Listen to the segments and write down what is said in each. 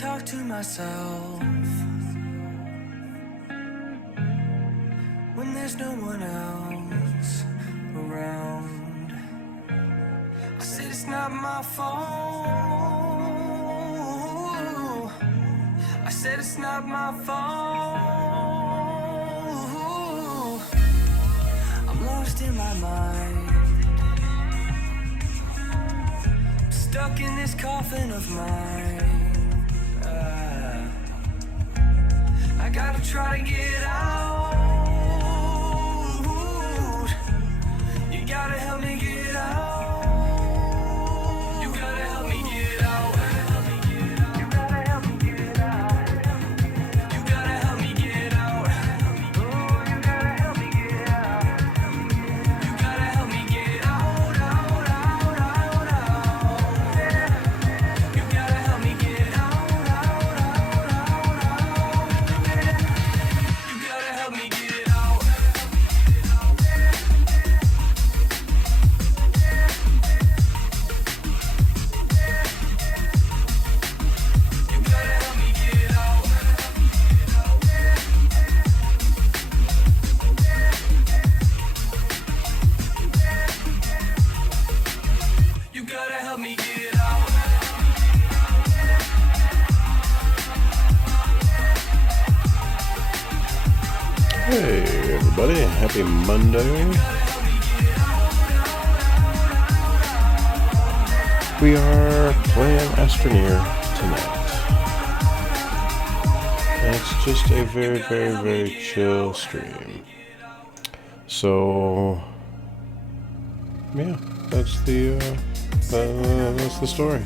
talk to myself when there's no one else around. I said it's not my fault. I said it's not my fault. I'm lost in my mind, stuck in this coffin of mine. I gotta try to get out. You gotta help me get out. You gotta help me get out. You gotta help me get out. You gotta help me get out. Oh, you gotta help me get out. You gotta help me get out, out, out, out, out. You gotta help me get out, out, out, out, out. You gotta help me get out. You gotta help me get out. You gotta help me get out. Hey everybody, happy Monday. We are playing Astroneer tonight. And it's just a very, very, very chill stream. So yeah, that's the story.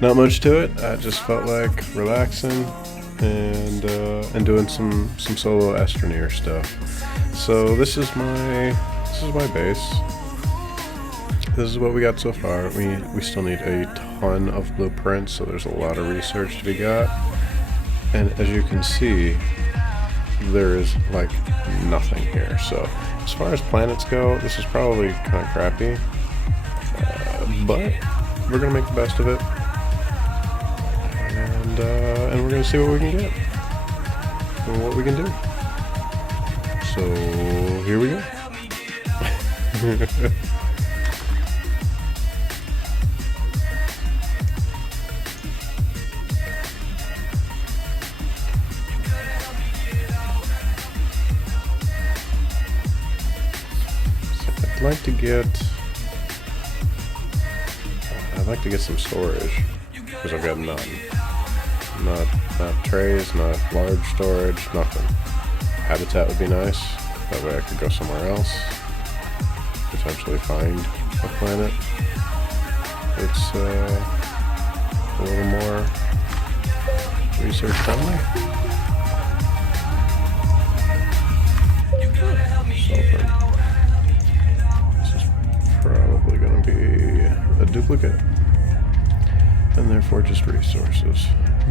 Not much to it. I just felt like relaxing and doing some solo Astroneer stuff. So this is my base. This is what we got so far. We still need a ton of blueprints, so there's a lot of research to be got. And as you can see, there is like nothing here. So as far as planets go, this is probably kind of crappy, but we're gonna make the best of it. And we're going to see what we can get and what we can do. So here we go. So I'd like to get some storage because I've got none. Not trays, not large storage, nothing. Habitat would be nice. That way I could go somewhere else. Potentially find a planet. It's a little more research friendly. Sulfur. This is probably going to be a duplicate. And therefore just resources.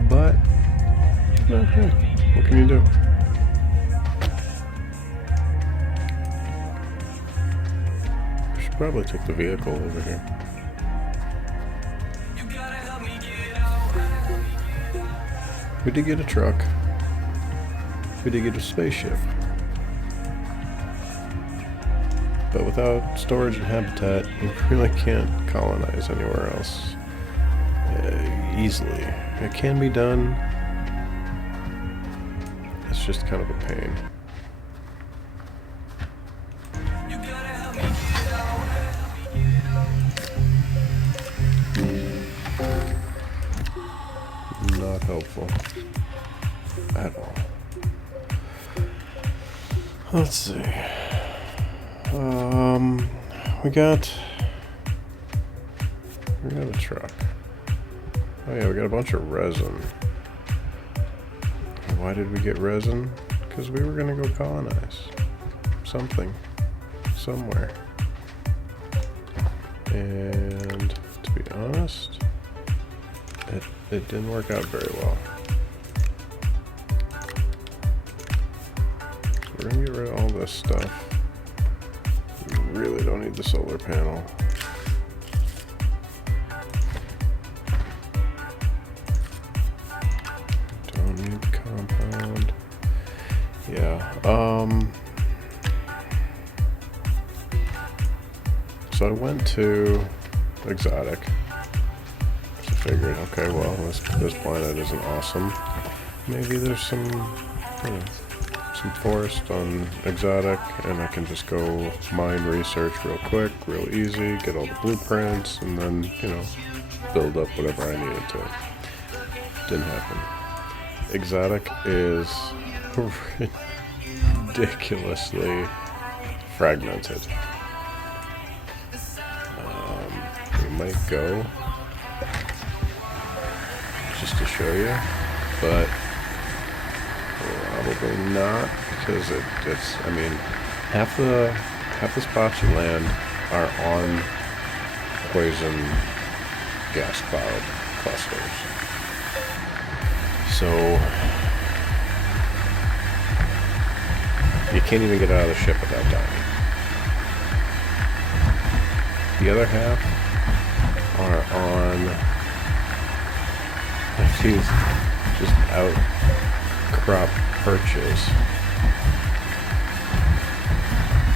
But, okay, what can you do? I should probably take the vehicle over here. We did get a truck. We did get a spaceship. But without storage and habitat, you really can't colonize anywhere else easily. It can be done. It's just kind of a pain. Not helpful at all. Let's see. We got a truck. Oh yeah, we got a bunch of resin. Why did we get resin? Because we were gonna go colonize something, somewhere. And to be honest, it didn't work out very well. So we're gonna get rid of all this stuff. We really don't need the solar panel. So I went to Exotic. So I figured, okay, well, this planet isn't awesome. Maybe there's some, some forest on Exotic, and I can just go mine research real quick, real easy, get all the blueprints, and then, build up whatever I needed to. Didn't happen. Exotic is ridiculously fragmented. We might go just to show you, but probably not, because it's I mean, half the spots you land are on poison gas cloud clusters. So you can't even get out of the ship without dying. The other half are on these just outcrop perches,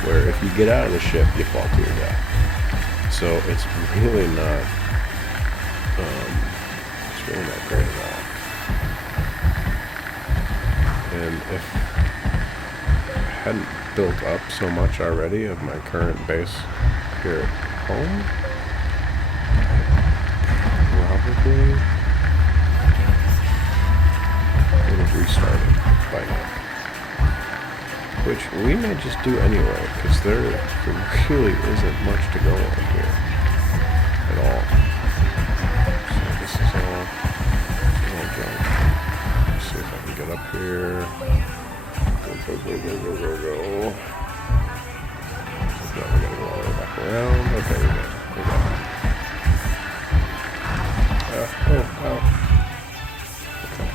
where if you get out of the ship, you fall to your death. So it's really not great at all. And if I hadn't built up so much already of my current base here at home, I probably would have restarted by now. Which we may just do anyway, because there really isn't much to go on here at all. So this is all junk. Let's see if I can get up here. Go. Now we gotta go all the way back around. Okay, we got it. Okay.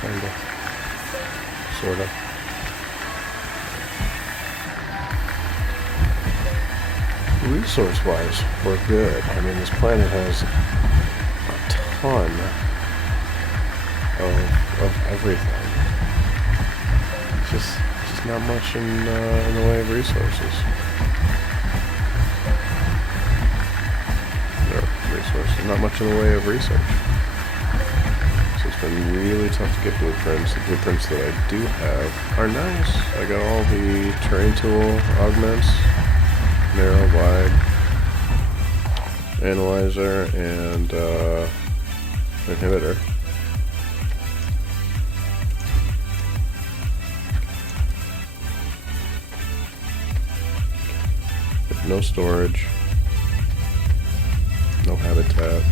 Kinda. Sorta. Resource-wise, we're good. I mean, this planet has a ton of everything. Just not much in the way of resources. Not much in the way of research. So it's been really tough to get blueprints. The blueprints that I do have are nice. I got all the terrain tool augments, narrow, wide, analyzer, and inhibitor. But no storage, no habitat.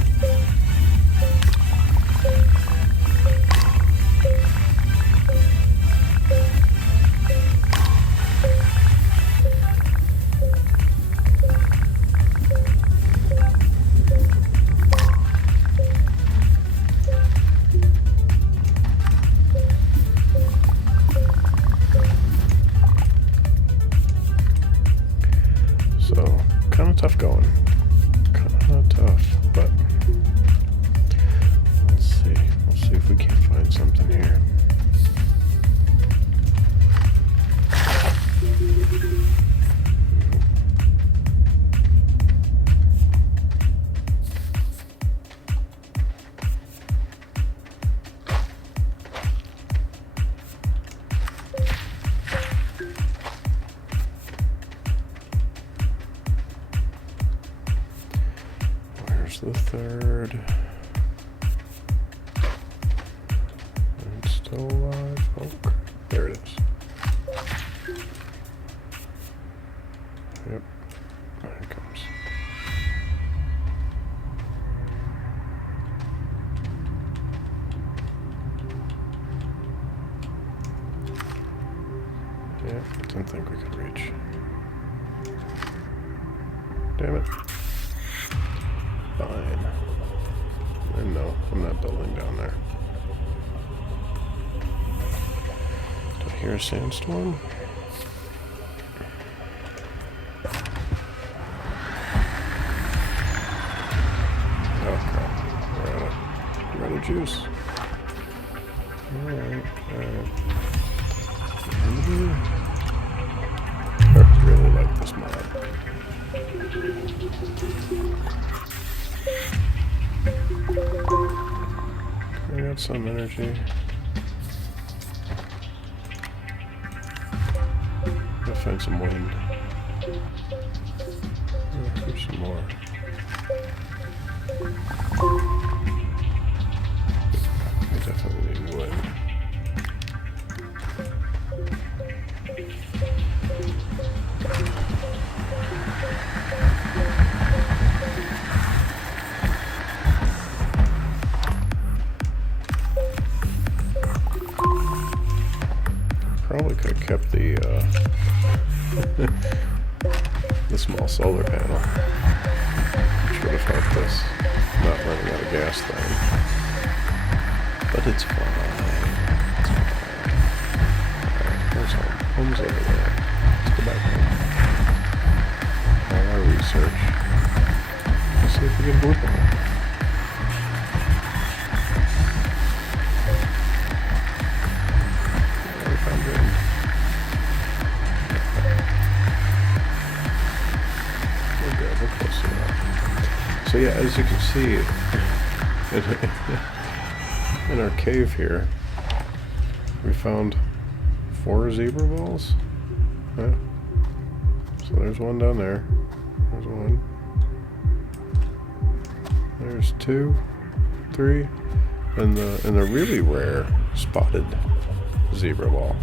So, kind of tough going. Kind of tough, but we'll see. We'll see if we can't find something here. Where's the third? It's still alive. Oh, there it is. Yep. There it comes. Yeah, didn't think we could reach. Damn it. Fine. And no, I'm not building down there. Do I hear a sandstorm? Alright. I really like this mod. I got some energy. I'll find some wind. Here's some more. I definitely need wood. Probably could have kept the the small solar panel, which would have helped us not running out of gas then. But it's fine. It's fine. Alright, where's home? Home's over there. Let's go back home. All our research. Let's see if we can blip home. So yeah, as you can see, in our cave here, we found 4 zebra balls. Yeah. So there's one down there. There's one. There's 2, 3, and the really rare spotted zebra ball.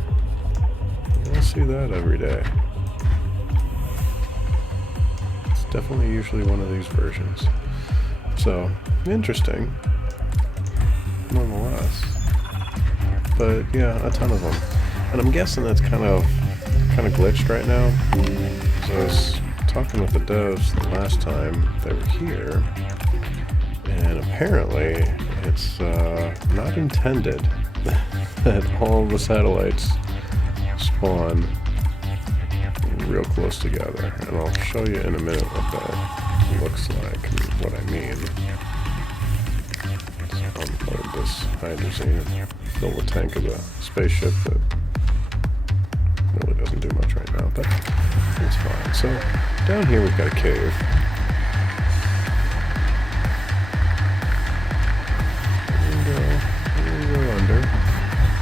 You don't see that every day. Definitely usually one of these versions. So, interesting, nonetheless. But yeah, a ton of them. And I'm guessing that's kind of glitched right now. So I was talking with the devs the last time they were here, and apparently it's not intended that all the satellites spawn real close together, and I'll show you in a minute what that looks like and what I mean. So I'll unload this hydrazine, fill the tank of the spaceship that really doesn't do much right now, but it's fine. So down here we've got a cave. And go under,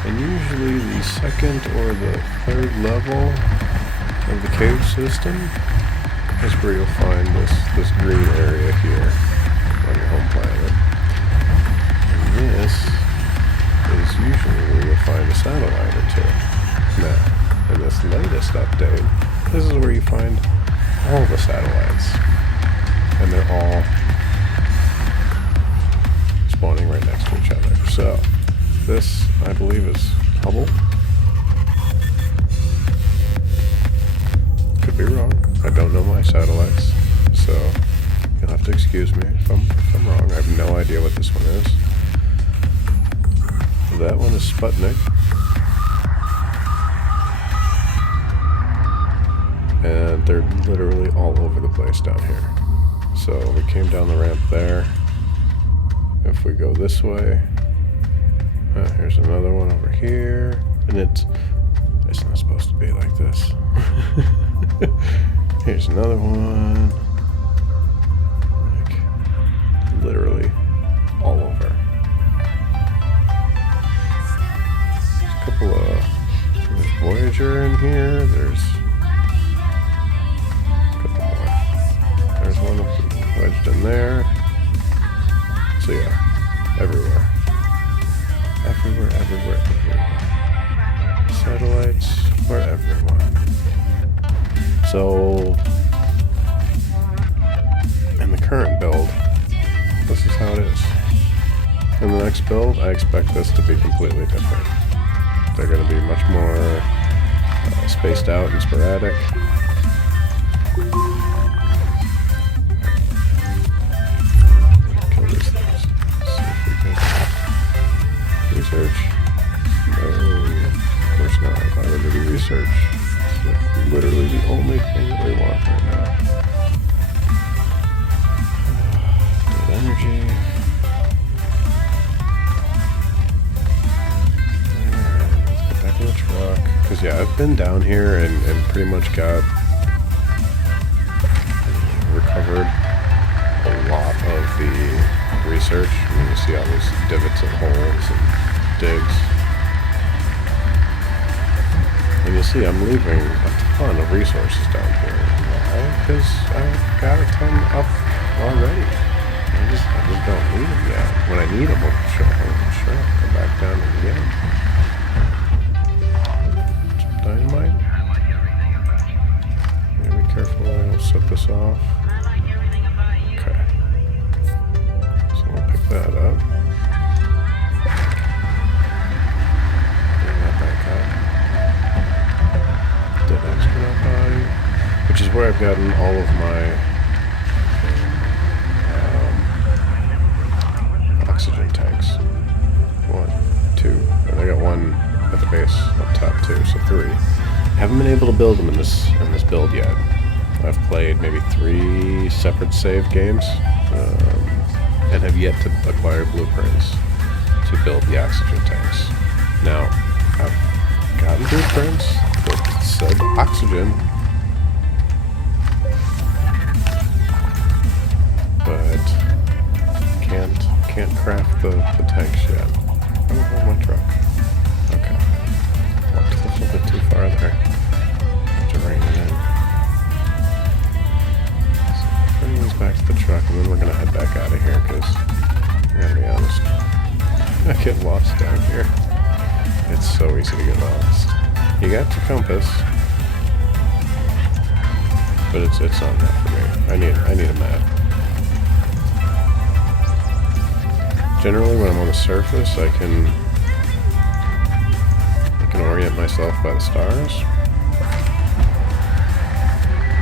and usually the second or the third level of the cave system is where you'll find this green area here on your home planet. And this is usually where you'll find a satellite or two. Now, in this latest update, this is where you find all the satellites. And they're all spawning right next to each other. So, this, I believe, is Hubble. Could be wrong. I don't know my satellites, so you'll have to excuse me if I'm wrong. I have no idea what this one is. That one is Sputnik. And they're literally all over the place down here. So we came down the ramp there. If we go this way, here's another one over here, and it's not supposed to be like this. Here's another one. Like, literally all over. There's a couple of... There's Voyager in here. There's a couple more. There's one wedged in there. So yeah, everywhere. Everywhere. Satellites for everyone. So, in the current build, this is how it is. In the next build, I expect this to be completely different. They're going to be much more spaced out and sporadic. Kill these things. See if we can research. No, of course not. Why would there be research? Like literally the only thing that we want right now. Dead energy. Because yeah, I've been down here and pretty much got recovered a lot of the research. I mean, you see all these divots and holes and digs. And you see I'm leaving a ton of resources down here. Why? Because I've got a ton up already. I just don't need them yet. When I need them, I'll come back down and get them. Some dynamite. Yeah, be careful, I don't set this off. Okay. So we'll pick that up. Bring that back up. Dead astronaut body. Which is where I've gotten all of my oxygen tanks. 1, 2, and I got one at the base up top too, so 3. Haven't been able to build them in this build yet. I've played maybe 3 separate save games, and have yet to acquire blueprints to build the oxygen tanks. Now, I've gotten blueprints that said oxygen, but can't craft the tanks yet. I'm gonna hold my truck. Okay. Walked a little bit too far there. To rein it in. So bring these back to the truck, and then we're gonna head back out of here, because I gotta be honest, I get lost down here. It's so easy to get lost. You got the compass, but it's not enough for me. I need a map. Generally, when I'm on the surface, I can orient myself by the stars.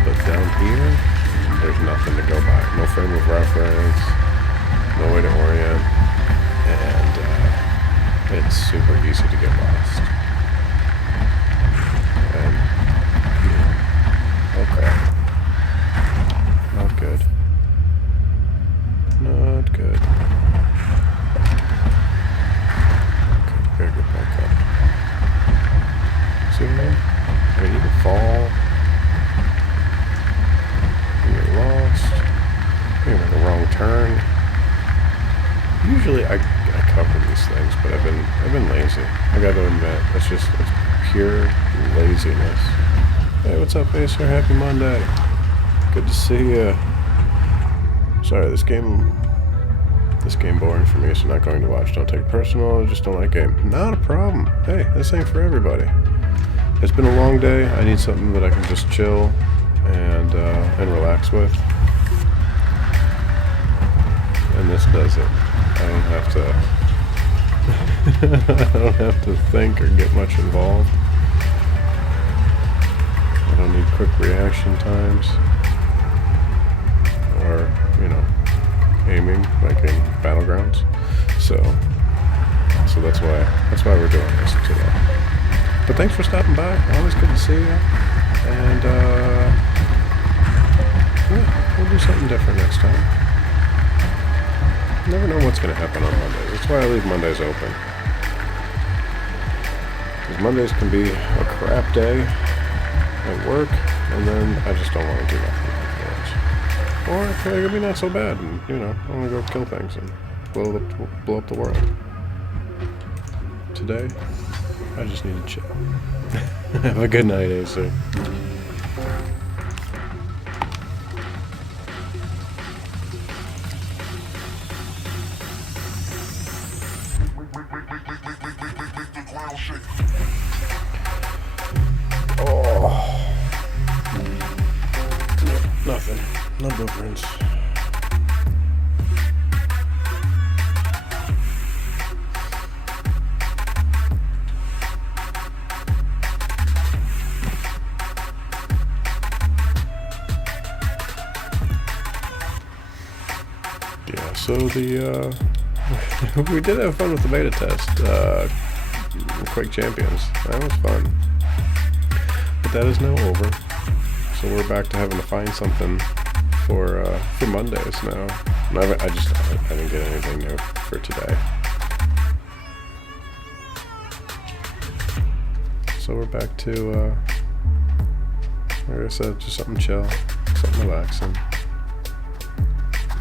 But down here, there's nothing to go by. No frame of reference, no way to orient, and it's super easy to get lost. And, oh crap. Not good. Not good. Gotta get back up. See what I mean? I mean, you can fall. You get lost. You make a wrong turn. Usually I cover these things, but I've been lazy. I gotta admit, it's pure laziness. Hey, what's up, Acer? Happy Monday. Good to see ya. Sorry, this game boring for me, so not going to watch. Don't take it personal, I just don't like game. Not a problem. Hey, this ain't for everybody. It's been a long day. I need something that I can just chill and relax with. And this does it. I don't have to think or get much involved. I don't need quick reaction times. Or, aiming like in Battlegrounds. So that's why we're doing this today. But thanks for stopping by. Always good to see you. And yeah, we'll do something different next time. You never know what's going to happen on Mondays. That's why I leave Mondays open. Because Mondays can be a crap day at work, and then I just don't want to do nothing. Or it could be not so bad, and I want to go kill things and blow up the world. Today, I just need to chill. Have a good night, AC. Oh. Nothing. No blueprints. Yeah, so we did have fun with the beta test. Quake Champions. That was fun. But that is now over. So we're back to having to find something for Mondays now. I didn't get anything new for today. So we're back to, like I said, just something chill, something relaxing.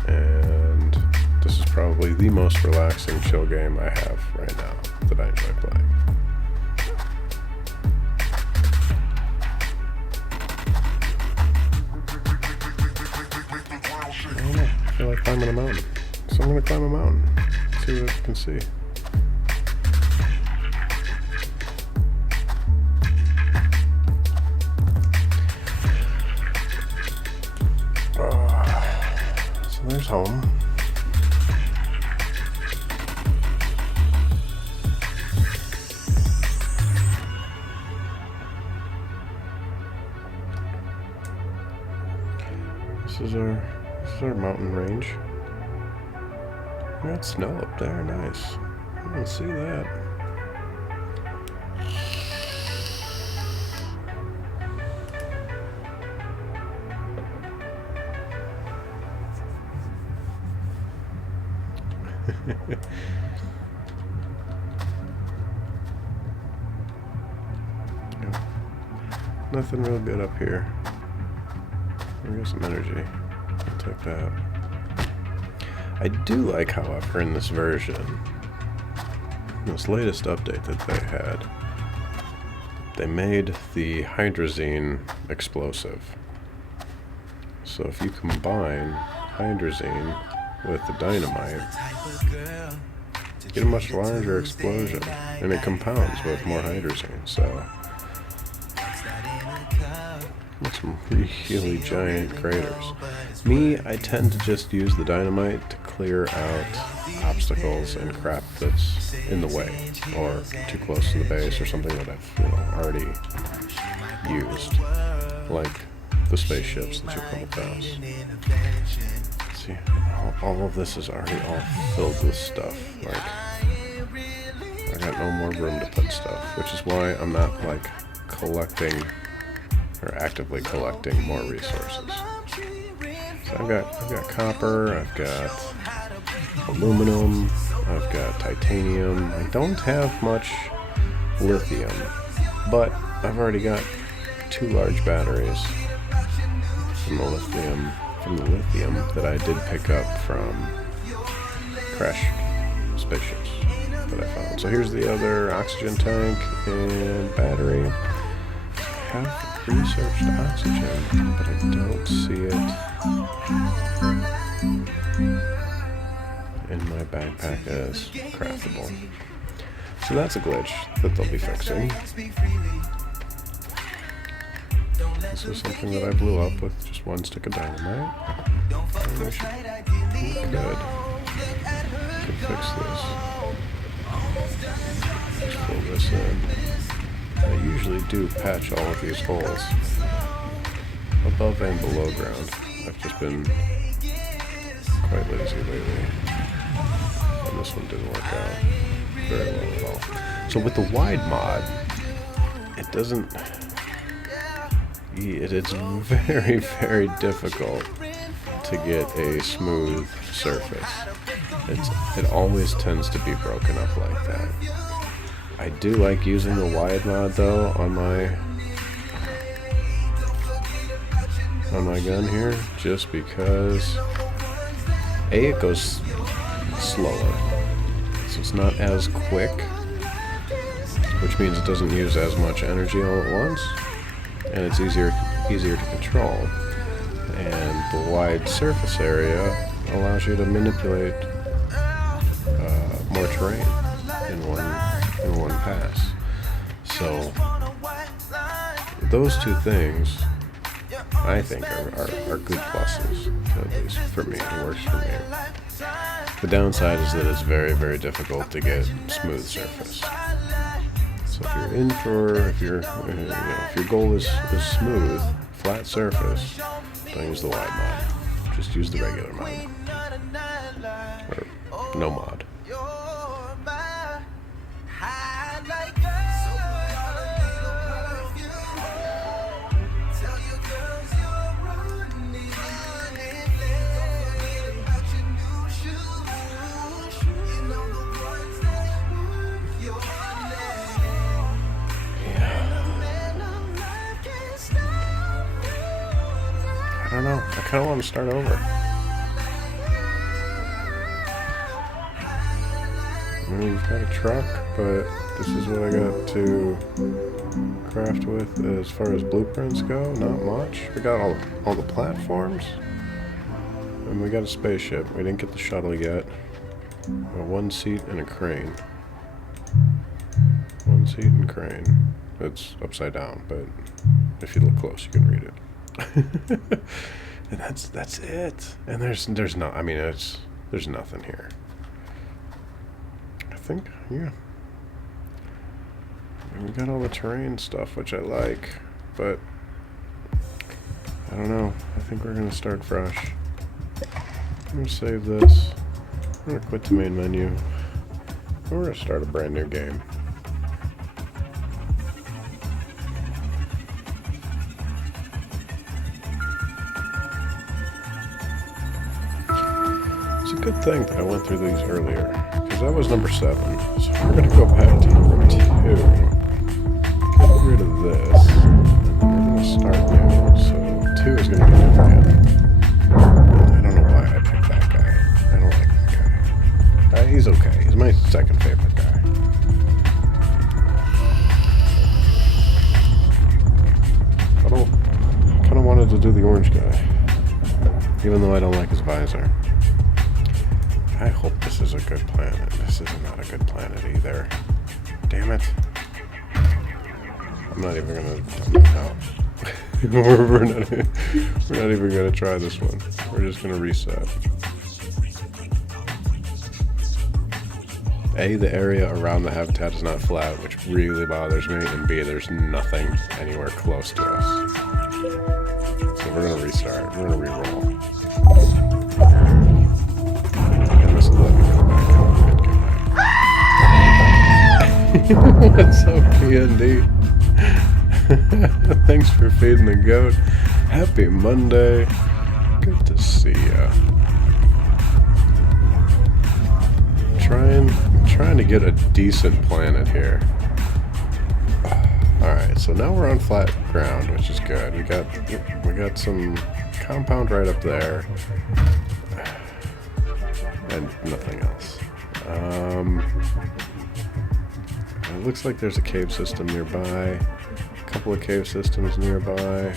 And this is probably the most relaxing chill game I have right now that I enjoy playing. I don't know, I feel like climbing a mountain. So I'm gonna climb a mountain, see what I can see. So there's home. This is our mountain range. We got snow up there, nice. I don't see that. Yeah. Nothing real good up here. We got some energy. I'll take that. I do like, however, in this version, this latest update that they had, they made the hydrazine explosive. So if you combine hydrazine with the dynamite, you get a much larger explosion, and it compounds with more hydrazine, so that's some really giant craters. Me, I tend to just use the dynamite to clear out obstacles and crap that's in the way, or too close to the base, or something that I've already used, like the spaceships that you come across. See, all of this is already all filled with stuff. Like, I got no more room to put stuff, which is why I'm not like collecting or actively collecting more resources. So I've got copper, I've got aluminum, I've got titanium. I don't have much lithium, but I've already got 2 large batteries from the lithium that I did pick up from crashed spaceships that I found. So here's the other oxygen tank and battery. I have researched oxygen, but I don't see it in my backpack as craftable. So that's a glitch that they'll be fixing. This is something that I blew up with just 1 stick of dynamite. And we should could fix this. Just fill this in. I usually do patch all of these holes above and below ground. I've just been quite lazy lately, and this one didn't work out very well at all. So with the wide mod, it doesn't. It's very, very difficult to get a smooth surface. It always tends to be broken up like that. I do like using the wide mod though on my gun here, just because it goes slower, so it's not as quick, which means it doesn't use as much energy all at once, and it's easier to control. And the wide surface area allows you to manipulate more terrain in one pass. So those 2 things, I think, are good pluses, at least for me. It works for me. The downside is that it's very, very difficult to get smooth surface. So if your goal is smooth, flat surface, don't use the wide mod. Just use the regular mod. Or no mod. don't know. I kind of want to start over. I mean, we've got a truck, but this is what I got to craft with as far as blueprints go. Not much. We got all the platforms, and we got a spaceship. We didn't get the shuttle yet. A 1 seat and a crane. 1 seat and crane. It's upside down, but if you look close, you can read it. And that's it. And there's no. I mean, there's nothing here. I think, yeah. And we got all the terrain stuff, which I like, but I don't know. I think we're gonna start fresh. I'm gonna save this. I'm gonna quit the main menu. And we're gonna start a brand new game. It's a good thing that I went through these earlier, because that was number 7. So we're gonna go back to number 2. Get rid of this, and then we're gonna start new. So 2 is gonna be new again. I don't know why I picked that guy. I don't like that guy. He's okay. He's my second favorite guy. I kind of wanted to do the orange guy, even though I don't like his visor. I hope this is a good planet. This is not a good planet either. Damn it. I'm not even gonna. No. we're not even gonna try this one. We're just gonna reset. A, the area around the habitat is not flat, which really bothers me, and B, there's nothing anywhere close to us. So we're gonna restart. We're gonna re-roll. And this let me go back. What's up, PND? Thanks for feeding the goat. Happy Monday. Good to see ya. Trying to get a decent planet here. Alright, so now we're on flat ground, which is good. We got some compound right up there. And nothing else. It looks like there's a cave system nearby. A couple of cave systems nearby.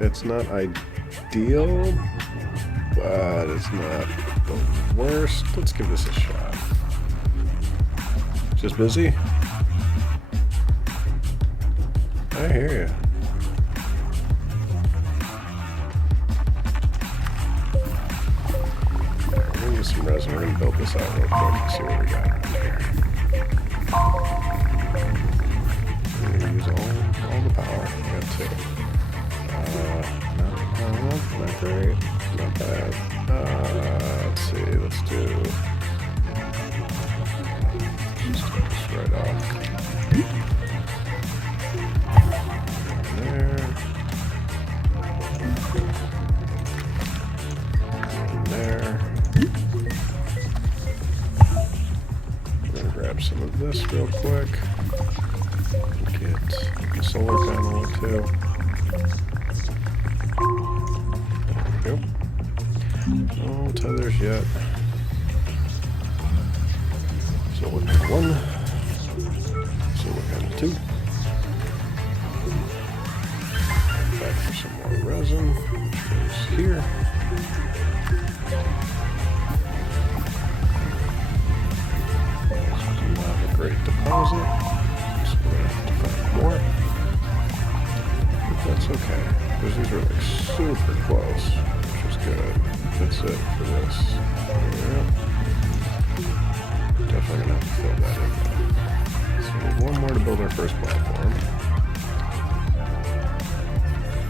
It's not ideal, but it's not the worst. Let's give this a shot. Just busy? I hear you. We're gonna get some resin. We're gonna build this out real quick and see what we got around here. We're gonna use all the power. We got 2. Not great. Not bad. Let's see. Let's do. Just take this right off. There. There. We're gonna grab some of this real quick. Get the solar panel or 2. Yep. No tethers yet. Solar panel 1. Solar panel 2. Back for some more resin, which goes here. This is not a great deposit, so we're gonna have to find more. But that's okay, because these are like super close, which is good. That's it for this. Yep. Definitely gonna have to fill that in though. So we have 1 more to build our first platform.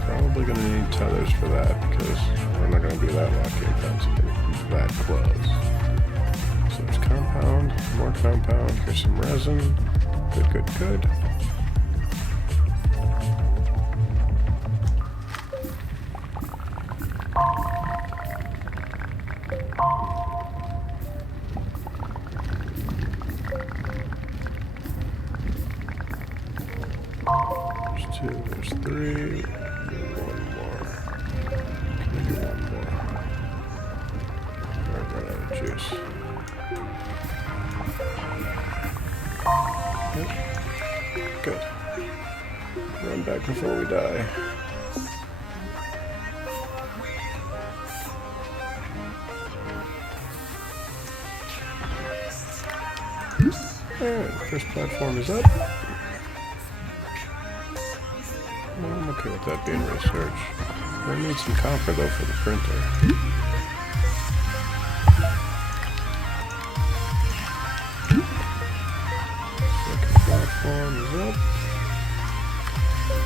Probably gonna need tethers for that, because we're not gonna be that lucky if that's that close. So there's compound, more compound, here's some resin. Good, good, good. There's 2, there's 3. issues. Yep. Good. Run back before we die. Alright, first platform is up. I'm okay with that being research. I need some copper though for the printer. Second platform is up.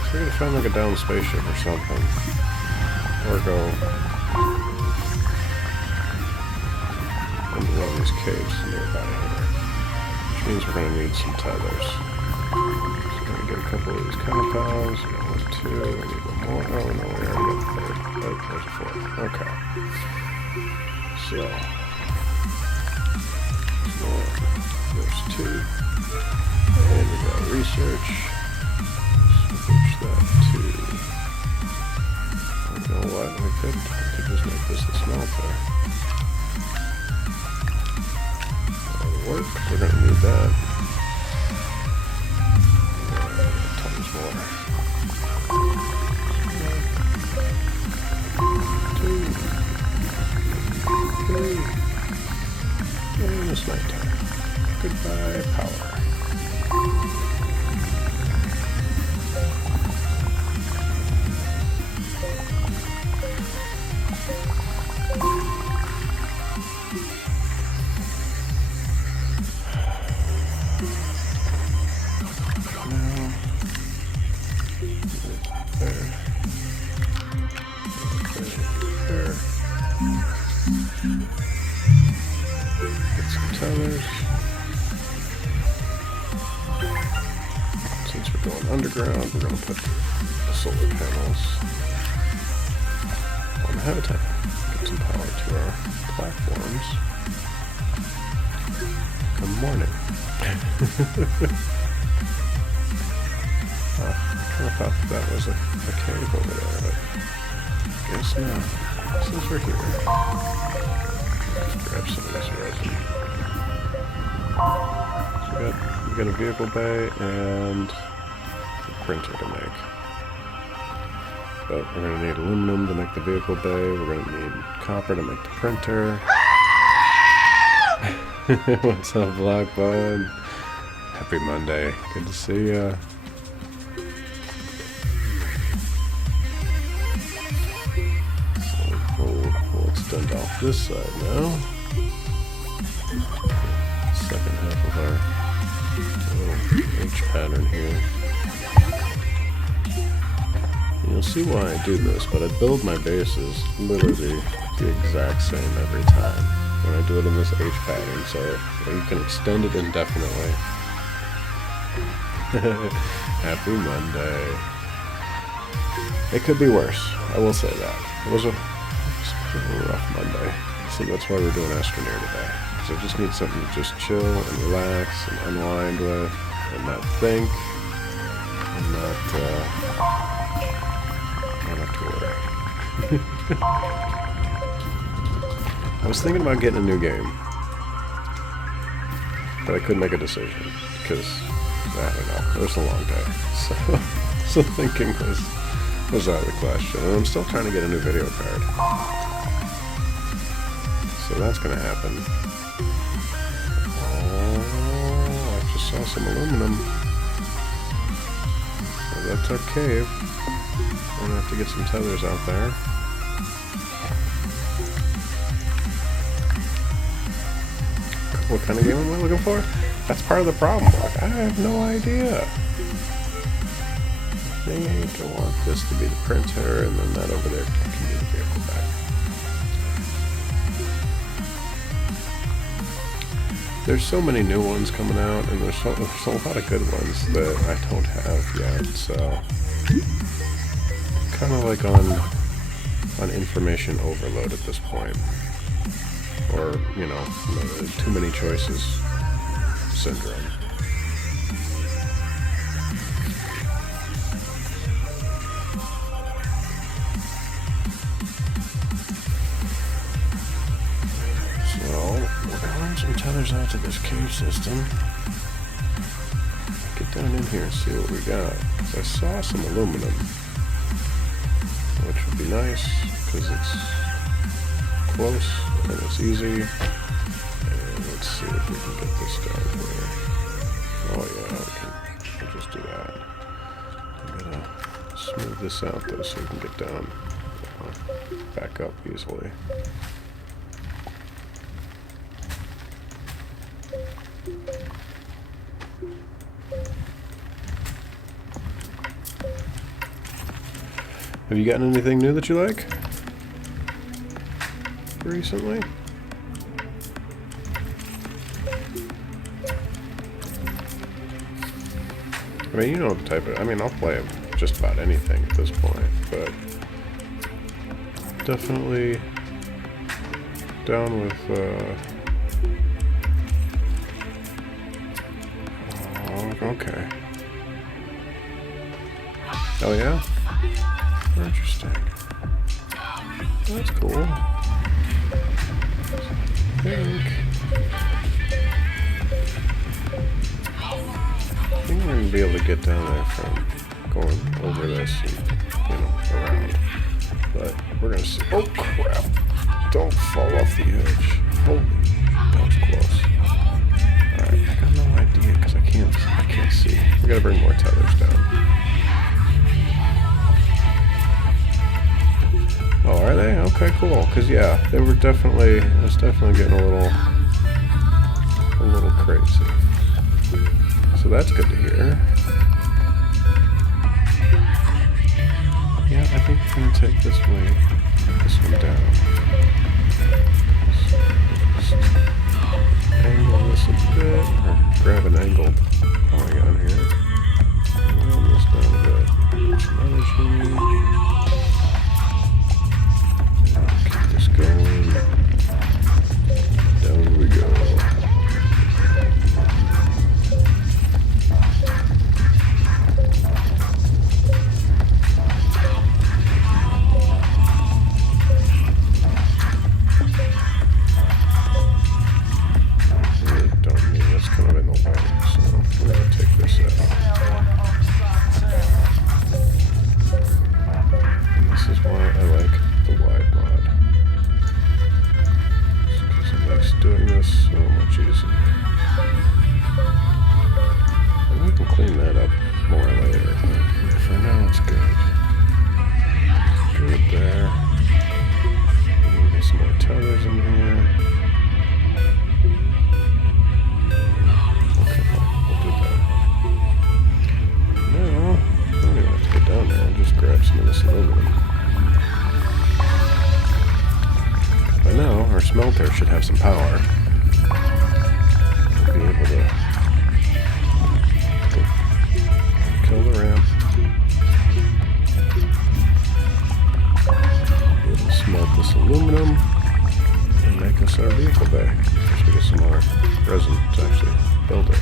So we're gonna find like a downed spaceship or something. Or go into one of these caves nearby here. Which means we're gonna need some tethers. Get a couple of these compounds. We got 1, 2. We need one more. Oh no, we already got the third. Oh, there's a fourth. Okay. So there's 2. And we got research. Switch that to. You know what? We could just make this a smelter. That'll work. We're gonna need that. And it's nighttime. Goodbye, power. Since we're going underground, we're going to put the solar panels on ahead of time. Get some power to our platforms. Good morning. I kind of thought that was a cave over there, but guess not. Since we're here, let's grab some of this resin. So we got a vehicle bay and a printer to make. But we're going to need aluminum to make the vehicle bay. We're going to need copper to make the printer. What's up, Blackbone? Happy Monday. Good to see ya. We'll extend off this side now. Second half of our little H pattern here. And you'll see why I do this, but I build my bases literally the exact same every time when I do it in this H pattern, so you can extend it indefinitely. Happy Monday. It could be worse, I will say that. It was a rough Monday, so that's why we're doing Astroneer today. So I just need something to just chill and relax and unwind with, and not think, and not have to worry. I was thinking about getting a new game, but I couldn't make a decision because I don't know. It was a long day, so thinking was out of the question. And I'm still trying to get a new video card, so that's gonna happen. Oh, I just saw some aluminum. So that's our cave. We're gonna have to get some tethers out there. What kind of game am I looking for? That's part of the problem. Like, I have no idea. I think I want this to be the printer, and then that over there can be the vehicle back. There's so many new ones coming out, and there's a lot of good ones that I don't have yet, so kind of like on information overload at this point. Or, you know, too many choices syndrome. So, some tethers out to this cave system. Get down in here and see what we got. 'Cause I saw some aluminum, which would be nice because it's close and it's easy. And let's see if we can get this down here. Oh yeah, we'll just do that. I'm gonna smooth this out though so we can get down, back up easily. Have you gotten anything new that you like recently? I mean, you know the type of... I mean, I'll play just about anything at this point, but definitely down with... Oh, okay. Oh, yeah? Interesting. That's cool. I think we're gonna be able to get down there from going over this and, around. But we're gonna see. Oh crap! Don't fall off the edge. Holy, that was close. Alright, I got no idea because I can't see. We gotta bring more tethers down. Oh, are they? Okay, cool. Because yeah, they were definitely. It was definitely getting a little crazy. So that's good to hear. Yeah, I think we're gonna take this one down. Just angle this a bit, or grab an angled polygon here. Round this down a bit. Some energy. Keep this going. Down we go. Smelter should have some power. We'll be able to kill the ramp. Be able to smelt this aluminum and make us our vehicle bay. Once we get some more resin to actually build it.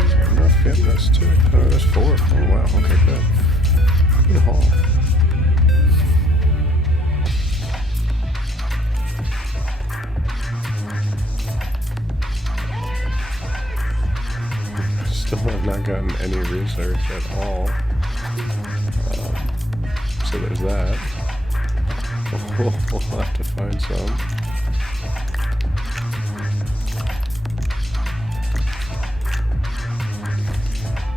Is there enough? Yep, that's 2. Oh, that's 4. Oh wow, okay, good. Good haul. Still have not gotten any research at all. So there's that. We'll have to find some.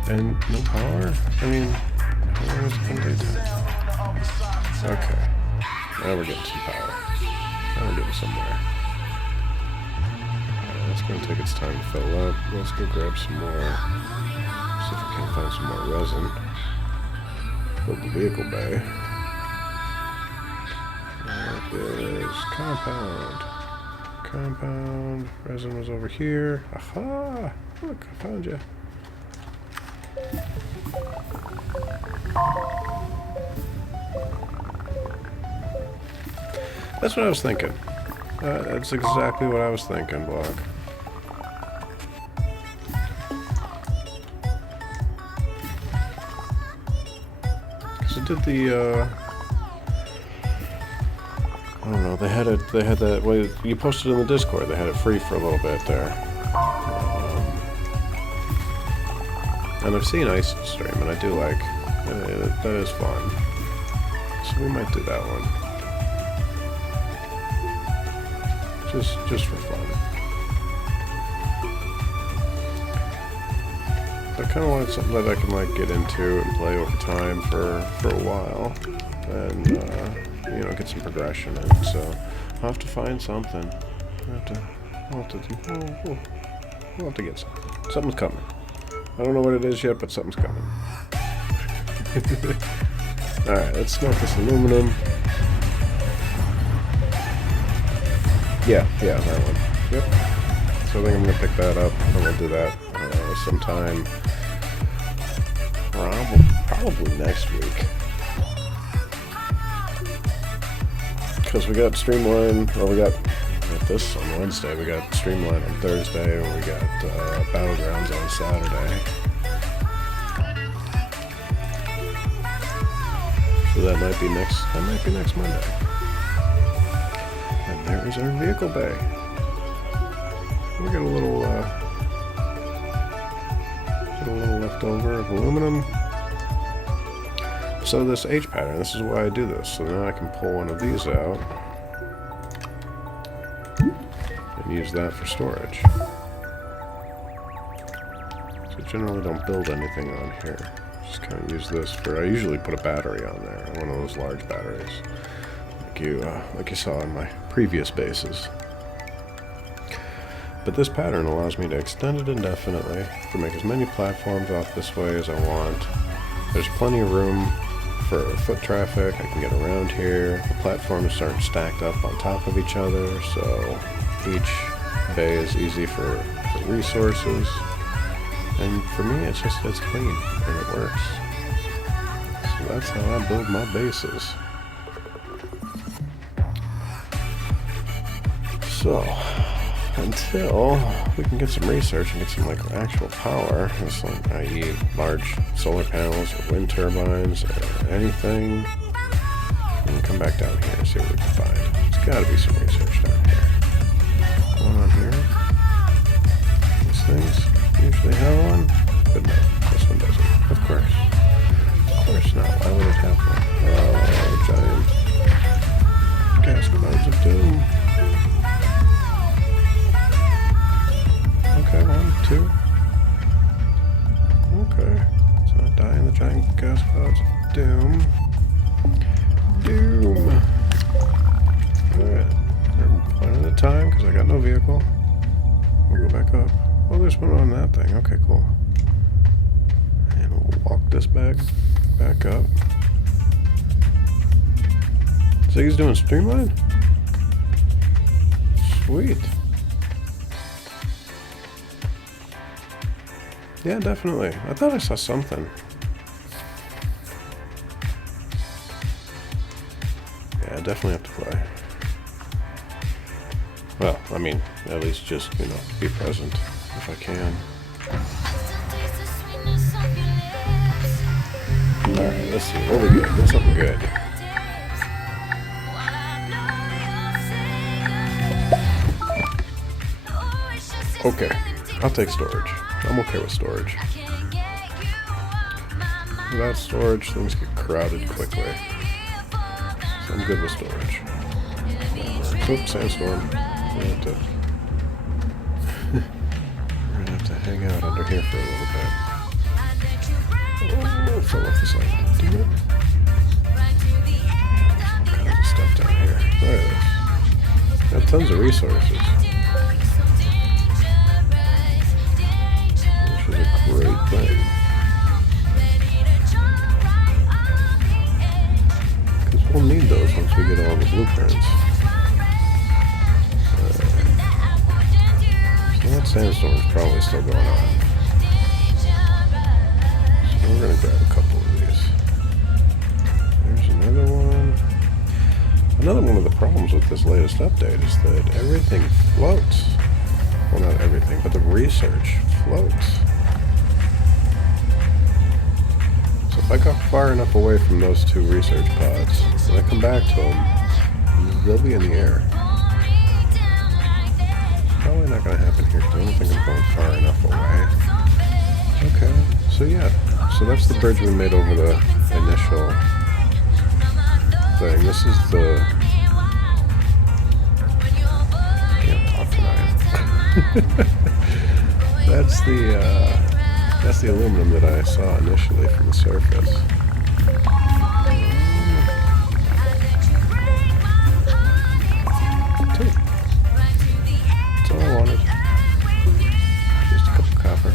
And no power? I mean, how long has it been daytime? Okay. Now we're getting some power. Now we're getting somewhere. It's going to take its time to fill up. Let's go grab some more. See if we can find some more resin. Build the vehicle bay. There is compound. Compound. Resin was over here. Aha! Look, I found you. That's what I was thinking. That's exactly what I was thinking, Block. Because it did the, I don't know, They had it. They had that. Well, you posted in the Discord. They had it free for a little bit there. And I've seen Ice stream, and I do like. That is fun. So we might do that one. Just for fun. I kind of wanted something that I can like get into and play over time for a while, and you know, get some progression in. So I'll have to find something. We'll have to get something. Something's coming. I don't know what it is yet, but something's coming. All right, let's smelt this aluminum. Yeah, that one. Yep. So I think I'm gonna pick that up, and we'll do that sometime. Probably next week. Because we got Streamline, or we got this on Wednesday, we got Streamline on Thursday, and we got Battlegrounds on Saturday. So that might be next Monday. And there is our vehicle bay. We got a little leftover of aluminum. So this H pattern, this is why I do this. So now I can pull one of these out and use that for storage. So generally don't build anything on here. Just kind of use this for, I usually put a battery on there, one of those large batteries, like you saw in my previous bases. But this pattern allows me to extend it indefinitely, to make as many platforms off this way as I want. There's plenty of room for foot traffic. I can get around here. The platforms aren't stacked up on top of each other, so each bay is easy for resources. And for me, it's clean and it works. So that's how I build my bases. So until we can get some research and get some like actual power, it's like, i.e. large solar panels or wind turbines or anything, we can come back down here and see what we can find. There's got to be some research down here. One on here. These things usually have one, but no, this one doesn't. Of course. Of course not. Why would it have one? Oh, giant gas clouds of doom. Okay, 1, 2. Okay. Let's not die in the giant gas clouds of doom. Doom. Alright. One at a time, because I got no vehicle. We'll go back up. Oh, there's one on that thing. Okay, cool. And we'll walk this back up. Ziggy's doing Streamline? Sweet. Yeah, definitely. I thought I saw something. Yeah, I definitely have to play. Well, I mean, at least just, you know, be present if I can. Alright, let's see. What we good? What's something good? Okay, I'll take storage. I'm okay with storage. Without storage, things get crowded quickly. So I'm good with storage. Oops, sandstorm. We're gonna have to hang out under here for a little bit. Oh, fell off the side. Damn it. All kinds of stuff down here. Look at this. Got tons of resources. Which is a great thing. Because we'll need those once we get all the blueprints. That sandstorm is probably still going on. So we're going to grab a couple of these. There's another one. Another one of the problems with this latest update is that everything floats. Well, not everything, but the research floats. So if I got far enough away from those two research pods, when I come back to them, they'll be in the air. Probably not going to happen here because I don't think I'm going far enough away. Okay, so yeah, so that's the bridge we made over the initial thing. This is the... I can't talk tonight. That's the aluminum that I saw initially from the surface. That's all I wanted. Just a couple copper.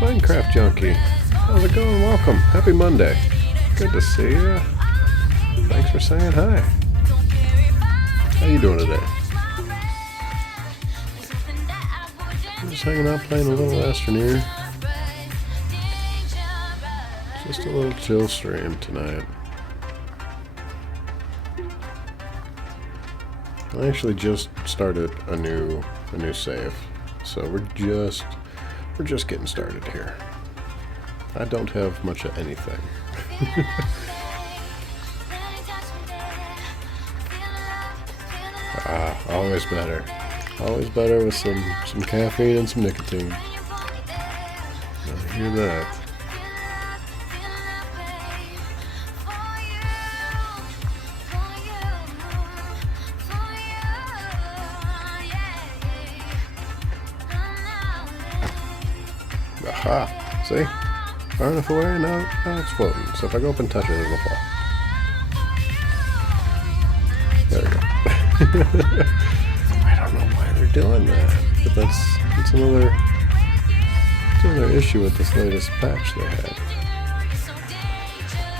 Minecraft Junkie. How's it going? Welcome. Happy Monday. Good to see you. Thanks for saying hi. How you doing today? Just hanging out playing a little Astroneer. Just a little chill stream tonight. I actually just started a new save, so we're just getting started here. I don't have much of anything. Always better. Always better with some caffeine and some nicotine. I hear that. Aha! See? Far enough away, now it's floating. So if I go up and touch it, it'll fall. There we go. I don't know why they're doing that, but that's another issue with this latest patch they had.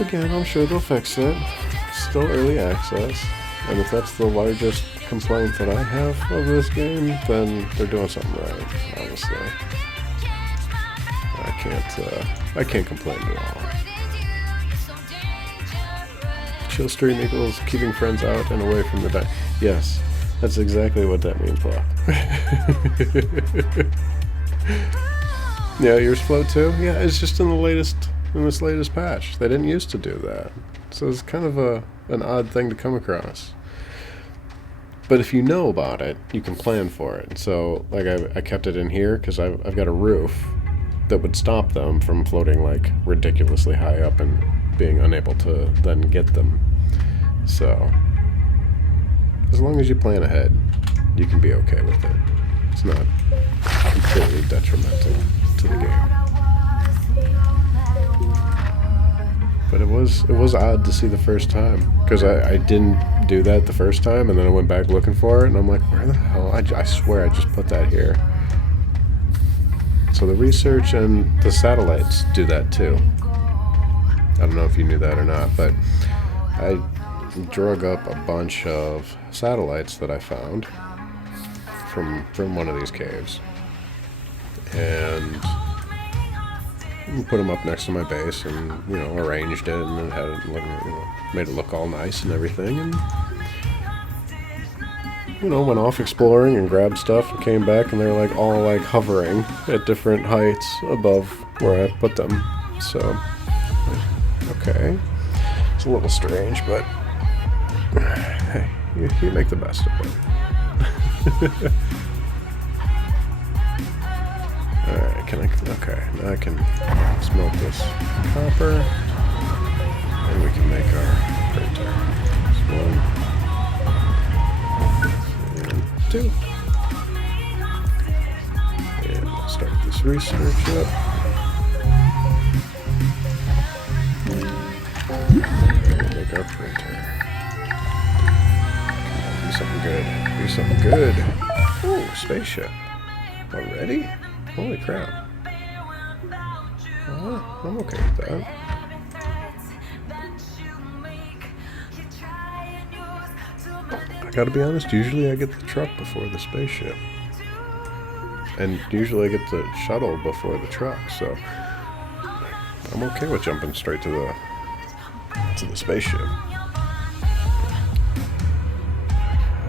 Again, I'm sure they'll fix it. It's still early access, and if that's the largest complaint that I have of this game, then they're doing something right, honestly. I can't complain at all. Chill stream equals keeping friends out and away from the back. Yes, that's exactly what that means, Paul. Yeah, yours float too? Yeah, it's just in this latest patch. They didn't used to do that. So it's kind of an odd thing to come across. But if you know about it, you can plan for it. So, like, I kept it in here because I've got a roof that would stop them from floating like ridiculously high up and being unable to then get them. So as long as you plan ahead, you can be okay with it. It's not completely detrimental to the game. But it was odd to see the first time because I didn't do that the first time, and then I went back looking for it and I'm like, where the hell? I swear I just put that here. So the research and the satellites do that too. I don't know if you knew that or not, but I drug up a bunch of satellites that I found from one of these caves, and put them up next to my base, and arranged it, and then had it look, made it look all nice and everything, and went off exploring and grabbed stuff and came back, and they're like all like hovering at different heights above where I put them. So, okay, it's a little strange, but hey, you make the best of it. Alright, okay, now I can smelt this copper, and we can make our printer. There's 1 and 2. And I'll start this research up. Make our printer. Do something good. Do something good. Ooh, spaceship. Already? Holy crap. I'm okay with that. I gotta be honest, usually I get the truck before the spaceship. And usually I get the shuttle before the truck, so I'm okay with jumping straight to the spaceship.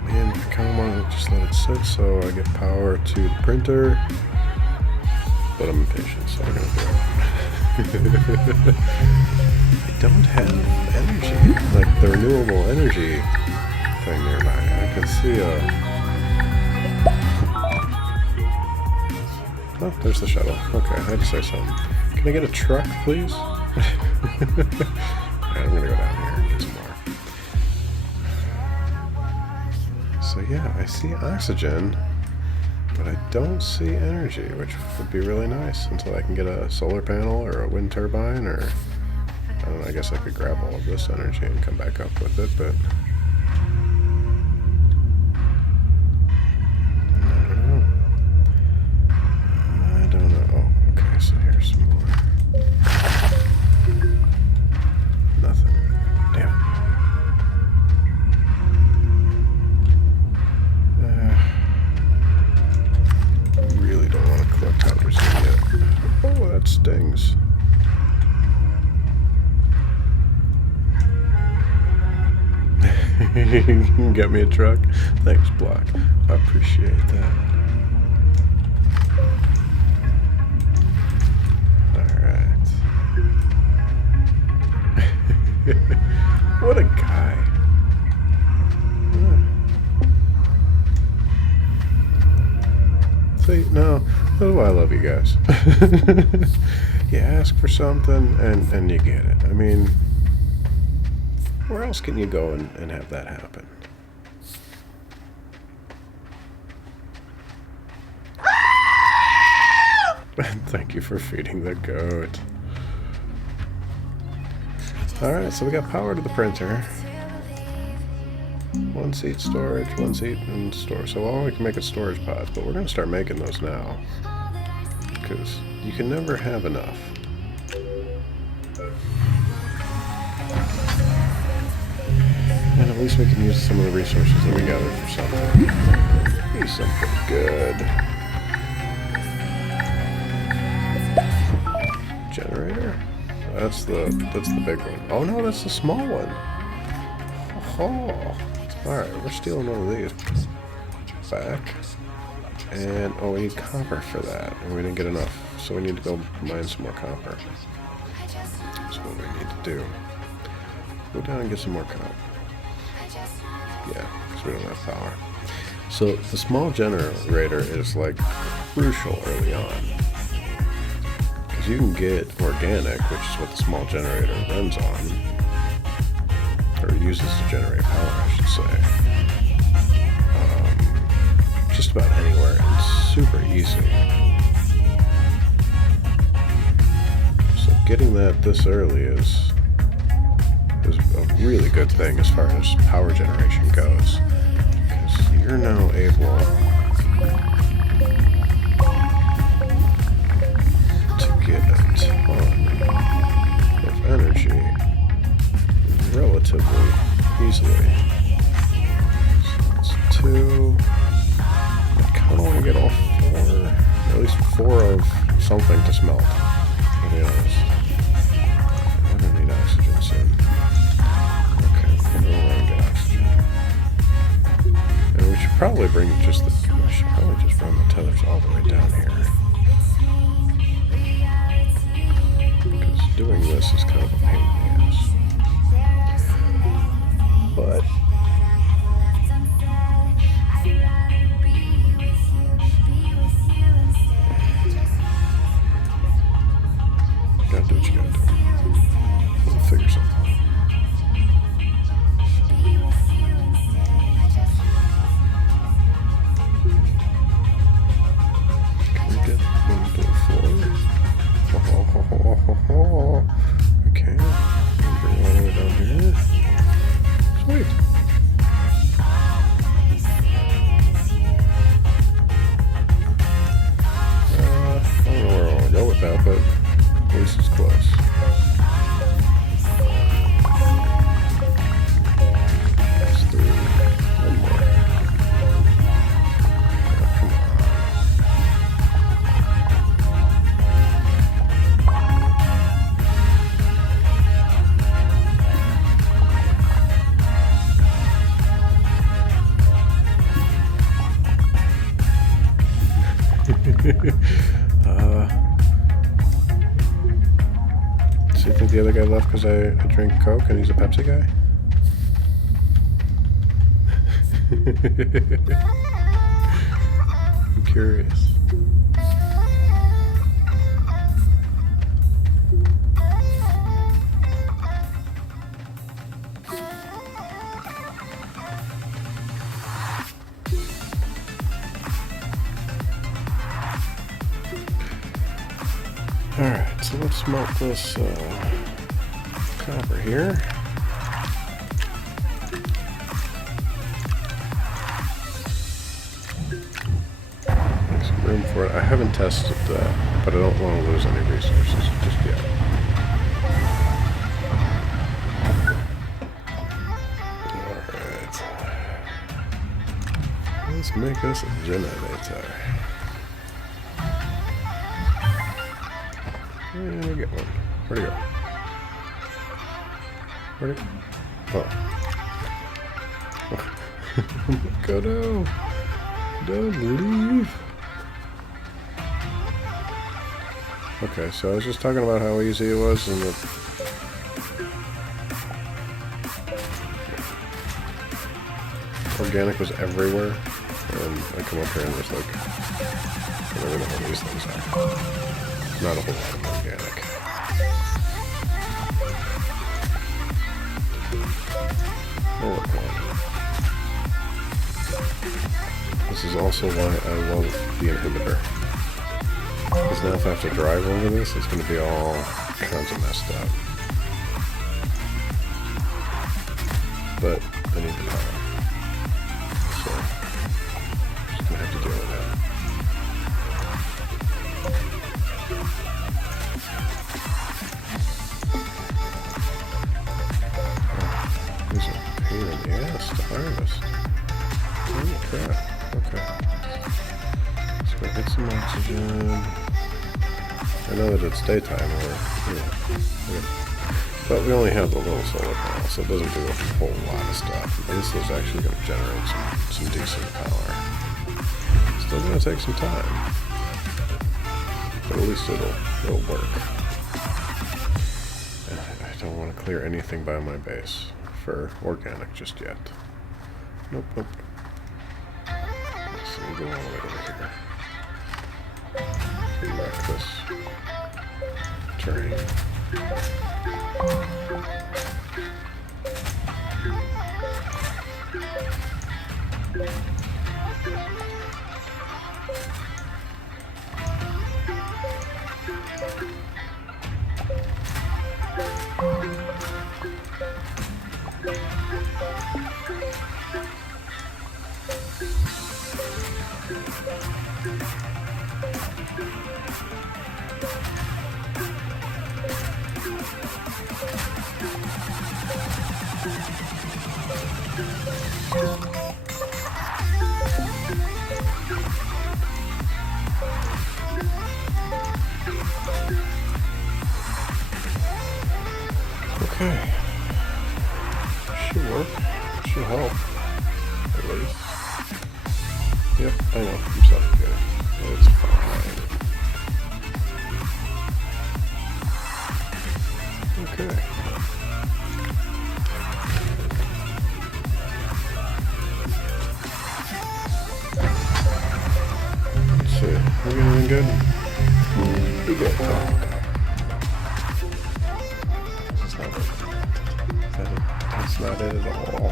Man, I kinda wanna just let it sit so I get power to the printer. But I'm impatient, so I'm gonna do it. I don't have energy, like the renewable energy thing nearby. I can see a... Oh, there's the shuttle. Okay, I had to say something. Can I get a truck, please? Alright, I'm gonna go down here and get some more. So yeah, I see oxygen, but I don't see energy, which would be really nice until I can get a solar panel or a wind turbine, or I don't know, I guess I could grab all of this energy and come back up with it, but I don't know. Oh, okay, so here's some more. Nothing. Damn. Really don't want to collect hydrogen yet. Oh, that stings. You can get me a truck? Thanks, Block. I appreciate that. Alright. What a guy. See, no, that's why I love you guys. You ask for something and you get it. I mean, where else can you go and have that happen? Thank you for feeding the goat. Alright, so we got power to the printer. 1 seat storage, 1 seat and store. So all we can make is storage pods, but we're going to start making those now. Because you can never have enough. And at least we can use some of the resources that we gathered for something. Be something good. Generator? That's the big one. Oh no, that's the small one. Oh. Alright, we're stealing one of these back. And oh, we need copper for that. And we didn't get enough. So we need to go mine some more copper. That's what we need to do. Go down and get some more copper. Yeah, because we don't have power. So the small generator is like crucial early on. Because you can get organic, which is what the small generator runs on. Or uses to generate power, I should say. Just about anywhere, and it's super easy. So getting that this early is a really good thing as far as power generation goes, because you're now able to get a ton of energy relatively easily. So it's 2. I kind of want to get all 4, at least 4 of something to smelt, to be honest. I'm going to need oxygen soon. Okay, we'll go around and get oxygen. And we should probably bring just the, we should probably just run the tethers all the way down here. Because doing this is kind of a pain in the ass. But gotta do what you gotta do. We'll figure something out. Can we get 1.4? Okay. Bring it all the way down here. Sweet. I don't know where I want to go with that, but at least it's close. That's 3. 1 more. Oh, come See, think the other guy left because I drink Coke and he's a Pepsi guy? I'm curious. Alright, so let's melt this copper here. Make some room for it. I haven't tested that, but I don't want to lose any resources just yet. Alright. Let's make us a generator. And we get one. Where'd it go? Where'd it go? Oh. Go down. Don't leave. Okay, so I was just talking about how easy it was and the organic was everywhere. And I come up here and there's like, I don't even know what these things are. Not a whole lot of organic. Oh, this is also why I love the inhibitor. Because now if I have to drive over this, it's going to be all kinds of messed up. But I need the power. So, just going to have to deal with that. These are a pain in the ass to harvest. Holy crap. Okay. So I get some oxygen. I know that it's daytime or, but we only have the little solar panel, so it doesn't do a whole lot of stuff. This is actually going to generate some decent power. Still going to take some time, but at least it'll work. And I don't want to clear anything by my base for organic just yet. Nope. So we'll go all the way over here. Back this terrain. Okay. Should work. Should help. At least. Yep, I know. I'm suffocating. It's fine. Okay. Let's see. We got anything good? We good. Oh, okay. That's not it at all.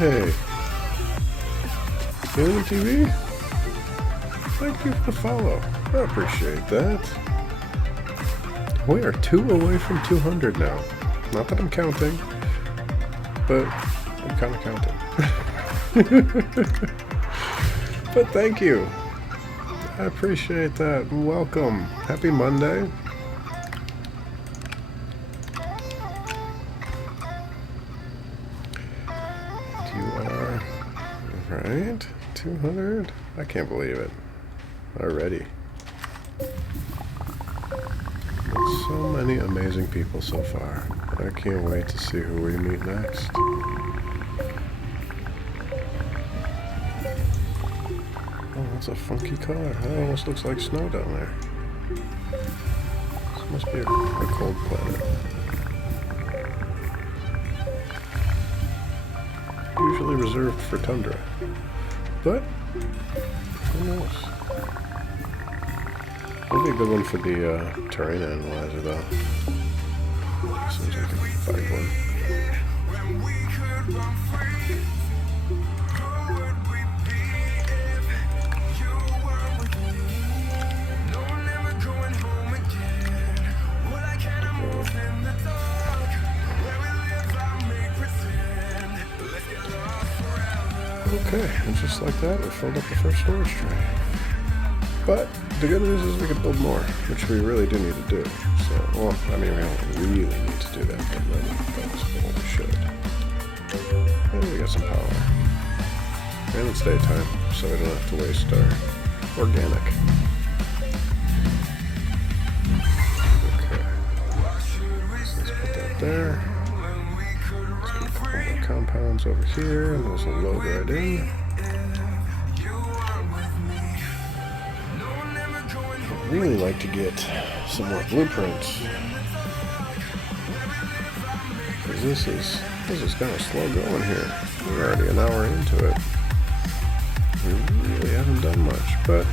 Hey, Alien TV? Thank you for the follow. I appreciate that. We are 2 away from 200 now. Not that I'm counting, but I'm kind of counting. But thank you. I appreciate that. Welcome. Happy Monday. You are right. 200. I can't believe it. Already. So many amazing people so far. I can't wait to see who we meet next. Oh, that's a funky color. That almost looks like snow down there. This must be a cold planet. Usually reserved for tundra. But, who knows? That'll be a good one for the terrain analyzer, though. As soon as I can find one. Okay, and just like that, we filled up the first storage tray. But the good news is we can build more, which we really do need to do. So, well, I mean, we don't really need to do that, but then we should. And we got some power. And it's daytime, so we don't have to waste our organic. Okay. So let's put that there. Let's get a couple more compounds over here, and those will load right in. I'd really like to get some more blueprints. Because this is kind of slow going here. We're already an hour into it. We really haven't done much, but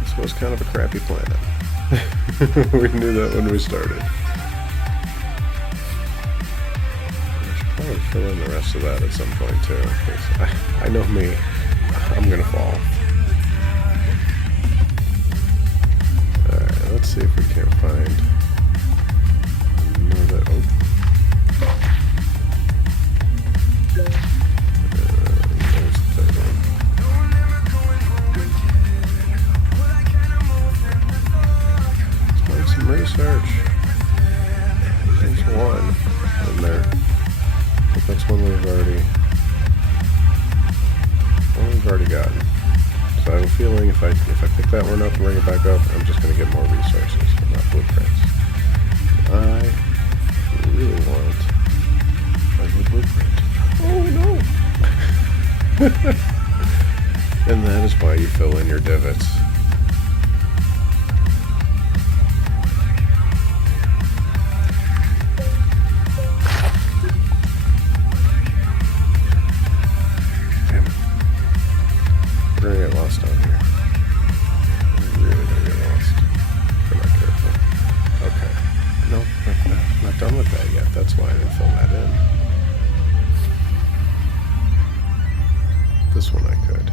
this was kind of a crappy planet. We knew that when we started. I should probably fill in the rest of that at some point too, because I know me, I'm gonna fall. Alright, let's see if we can't find another. Oh. There's the third one. Let's make some research. There's one in there. But that's one we've already gotten. So I have a feeling if I pick that one up and bring it back up, I'm just going to get more resources from that blueprints. I really want a new blueprint. Oh no! And that is why you fill in your divots. Damn it. We're gonna get lost down here. We're really gonna get lost. If we're not careful. Okay. Nope, not done with that yet. That's why I didn't fill that in. This one I could. I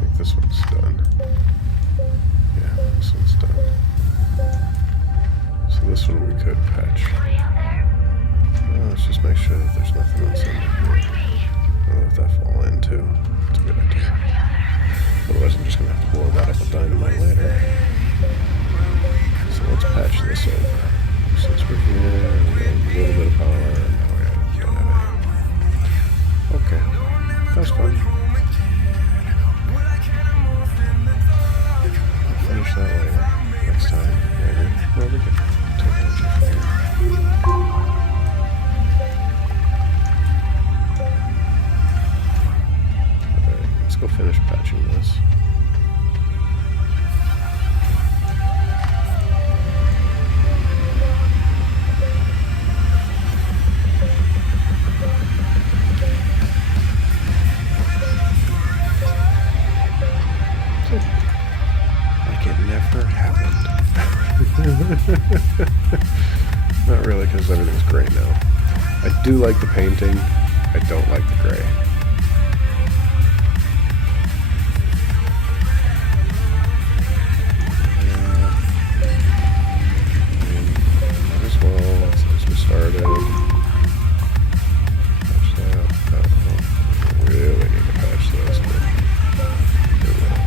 think this one's done. Yeah, this one's done. So this one we could patch. Let's just make sure that there's nothing else in there. I'll let that fall in too. It's a good idea. Otherwise I'm just going to have to blow that up with dynamite later. So let's patch this over. Since we're here, we have a little bit of power, and now we don't have any. Okay, that's fun. I'll finish that later. Next time, maybe. Well, we can take energy from here. Alright, let's go finish patching this. Like it never happened. Not really, because everything's gray now. I do like the painting. I don't like the gray. Might as well, since we started. Patch that. We really need to patch this, but we will.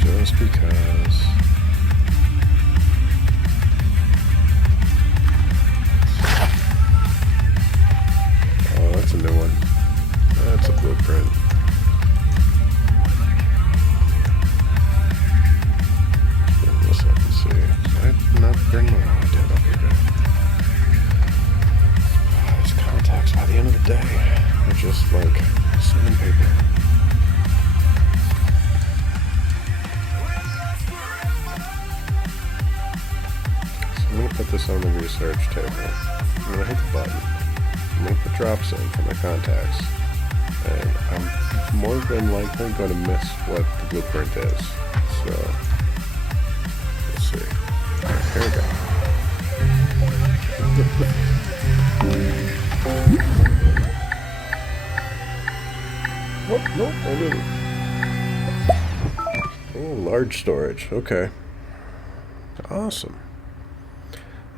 Just because. just like sandpaper. So I'm gonna put this on the research table. I'm gonna hit the button. I'm gonna put drops in for my contacts. And I'm more than likely going to miss what the blueprint is. So, let's see. Alright, here we go. Oh, nope, I didn't. Oh, large storage. Okay. Awesome.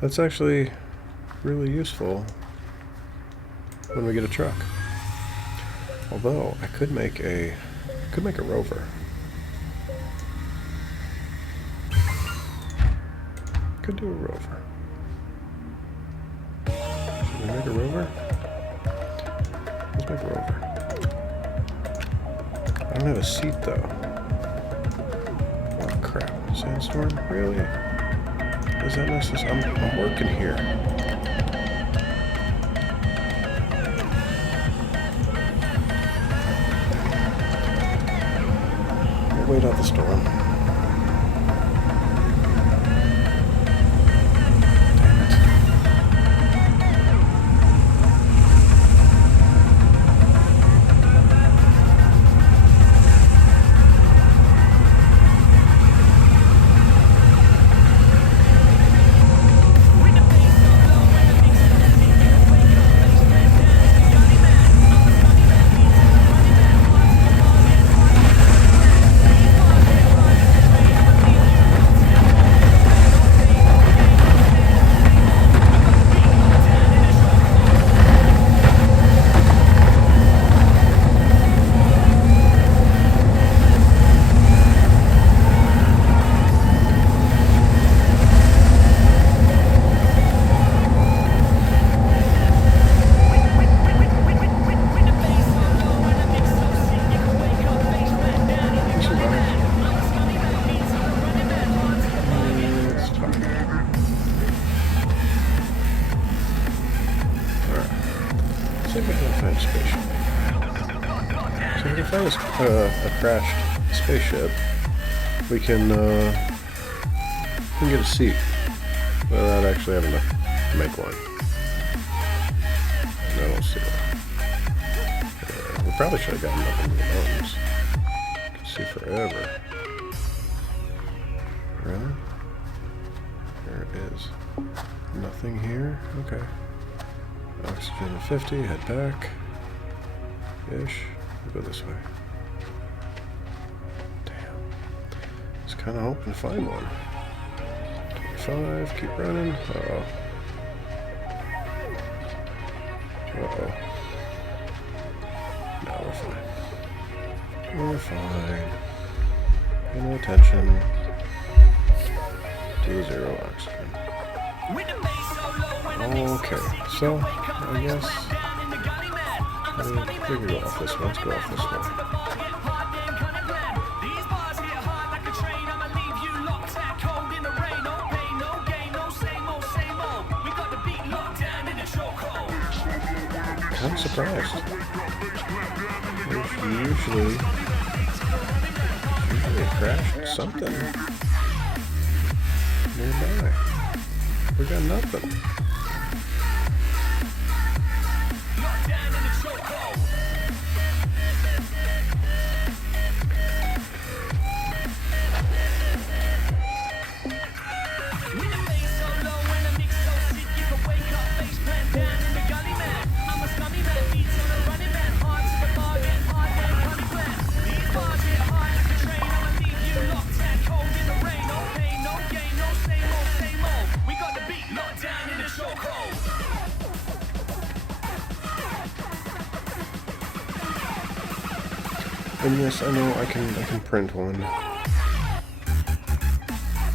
That's actually really useful when we get a truck. Although I could make a rover. Could do a rover. Should we make a rover? Let's make a rover. I don't have a seat though. Oh crap! Sandstorm? Really? Is that necessary? I'm working here. Wait out the storm. A crashed spaceship, we can get a seat without actually having to make one. And I don't see one. We probably should have gotten up into the mountains. You can see forever. Really? There it is. Nothing here? Okay. Oxygen 50, head back. Ish. We'll go this way. Kind of hoping to find one. 25, keep running. Uh-oh. Uh-oh. No, we're fine. We're fine. Pay no attention to the zero oxygen. Okay, so I guess we can go off this one. Let's go off this one. I'm surprised. Usually crashed something nearby. We got nothing. And yes, I know I can print one,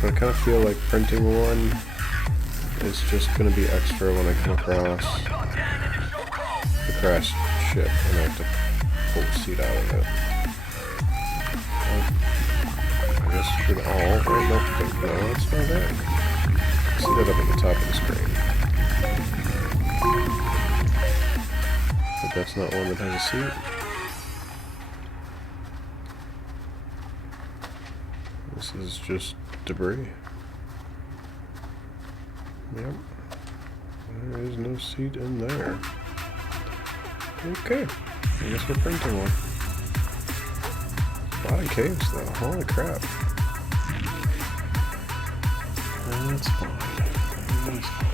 but I kind of feel like printing one is just going to be extra when I come across the crashed ship and I have to pull the seat out of it. I guess should all end up to, no, that's not it. See that up at the top of the screen. But that's not one that has a seat. This is just debris. Yep. There is no seat in there. Okay. I guess we're printing one. A lot of caves though. Holy crap. That's fine. That's fine.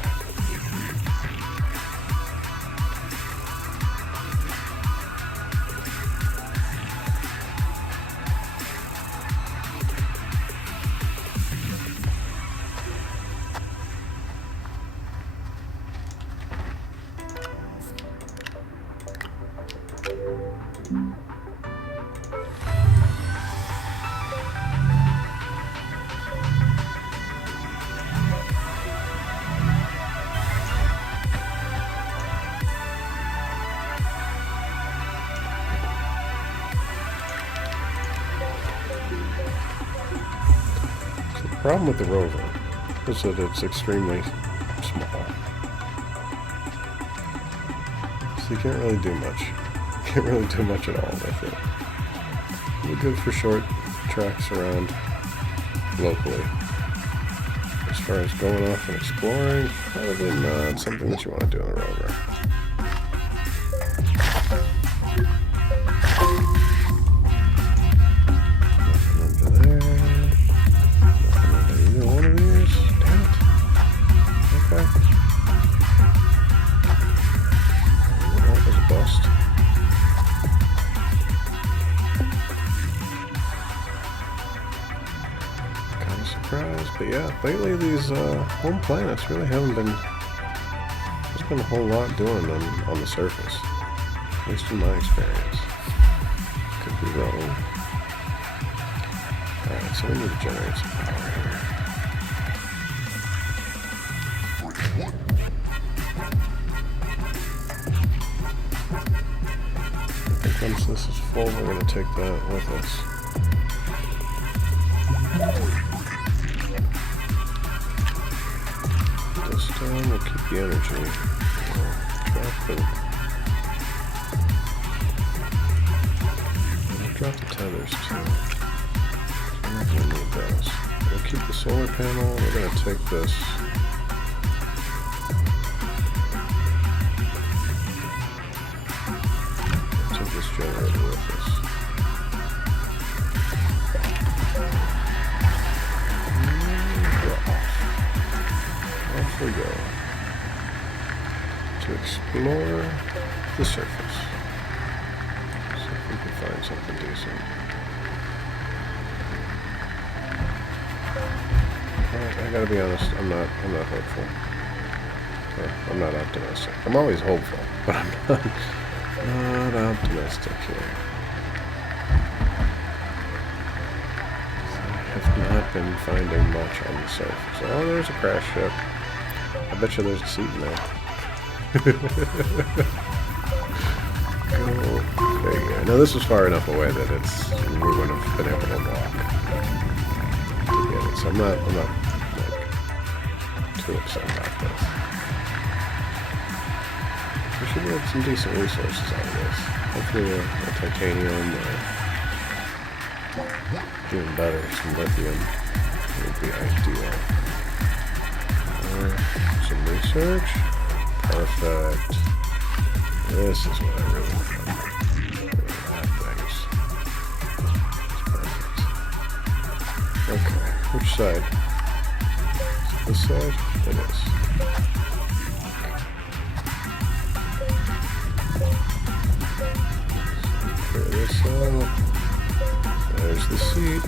The problem with the rover is that it's extremely small. So you can't really do much. You can't really do much at all with it. It'll be good for short treks around locally. As far as going off and exploring, probably not something that you want to do on a rover. But yeah, lately these home planets really haven't been, there's been a whole lot doing them on the surface, at least in my experience. Could be wrong. Alright, so we need to generate some power here. I think once this is full, we're going to take that with us. We'll keep the energy. We'll drop the tethers too. We're not going to need those. We'll keep the solar panel. We're going to take this. Take this generator with us. Off we go to explore the surface. See if we can find something decent. I gotta be honest, I'm not hopeful. I'm not optimistic. I'm always hopeful, but I'm not optimistic here. I have not been finding much on the surface. Oh, there's a crash ship. I bet you there's a seat in there. Go figure. Now this was far enough away that we wouldn't have been able to walk to get it. So I'm not like too upset about this. We should get some decent resources out of this. Hopefully a titanium or even better, some lithium would be ideal. Some research. Perfect. This is what I really want. That things. Perfect. Okay, which side? Is it this side? It is. Clear this out. There's the seat.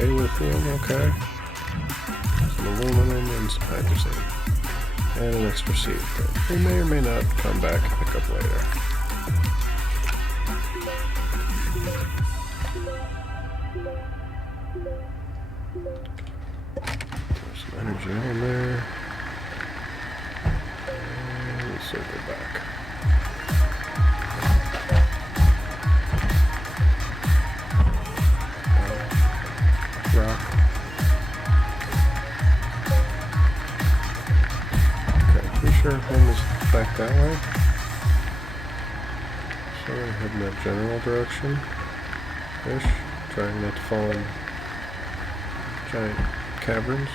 A lithium, okay. Some aluminum and some hydrogen. And an extra seat that we may or may not come back and pick up later. There's some energy on there. And we'll circle back. Rock. Okay, pretty sure home is back that way. So I'm going to head in that general direction-ish, trying not to fall in giant caverns.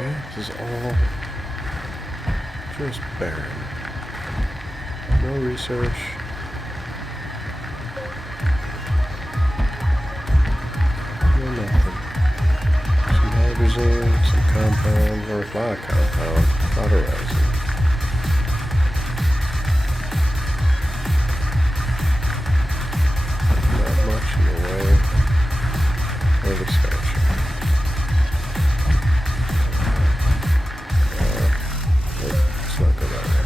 Yeah, this is all just barren. No research. No nothing. Some hydrazine, some compound, or a lot of compound, a lot of resin. Not much in the way of expansion. Let's not go that way.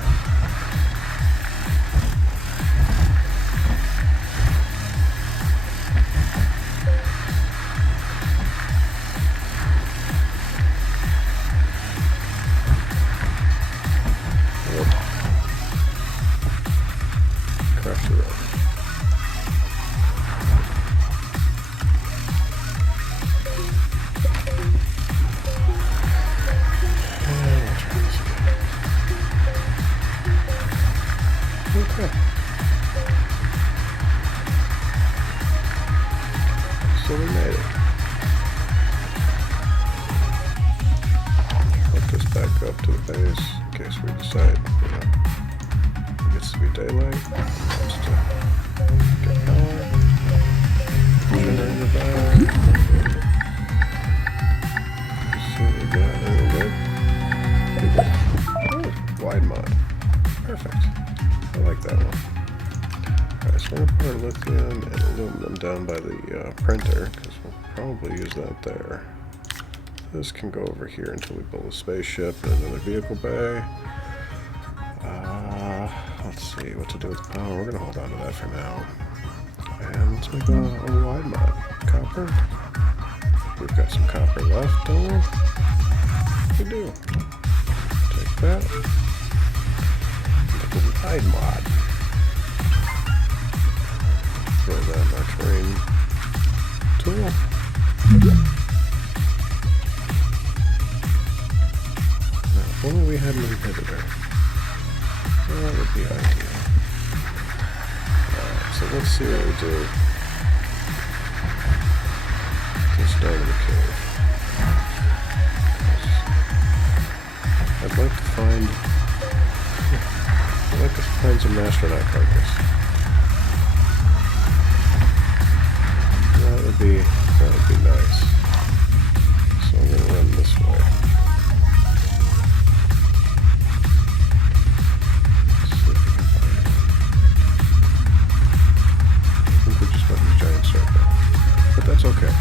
Crash the road. Okay. So we made it. Hook this back up to the base in case we decide, it gets to be daylight. Wants to get power. Generator back. See what we got. There we go. Oh, wide mod. Perfect. I like that one. Alright, so we're going to put our lithium and aluminum down by the printer, because we'll probably use that there. This can go over here until we build a spaceship and another vehicle bay. Let's see what to do with the power. We're going to hold on to that for now. And let's make a wide mod. Copper. We've got some copper left, don't we? We do. Take that. Wide mod. Throw that in our terrain tool. Now, if only we had an inhibitor. That would be ideal. Alright, so let's see what we do. Let's start in the cave. I'd like to find... I'd like to find some astronaut carcass. That would be nice. So I'm gonna run this way. Let's see if we can find one. I think we just went in a giant circle. But that's okay.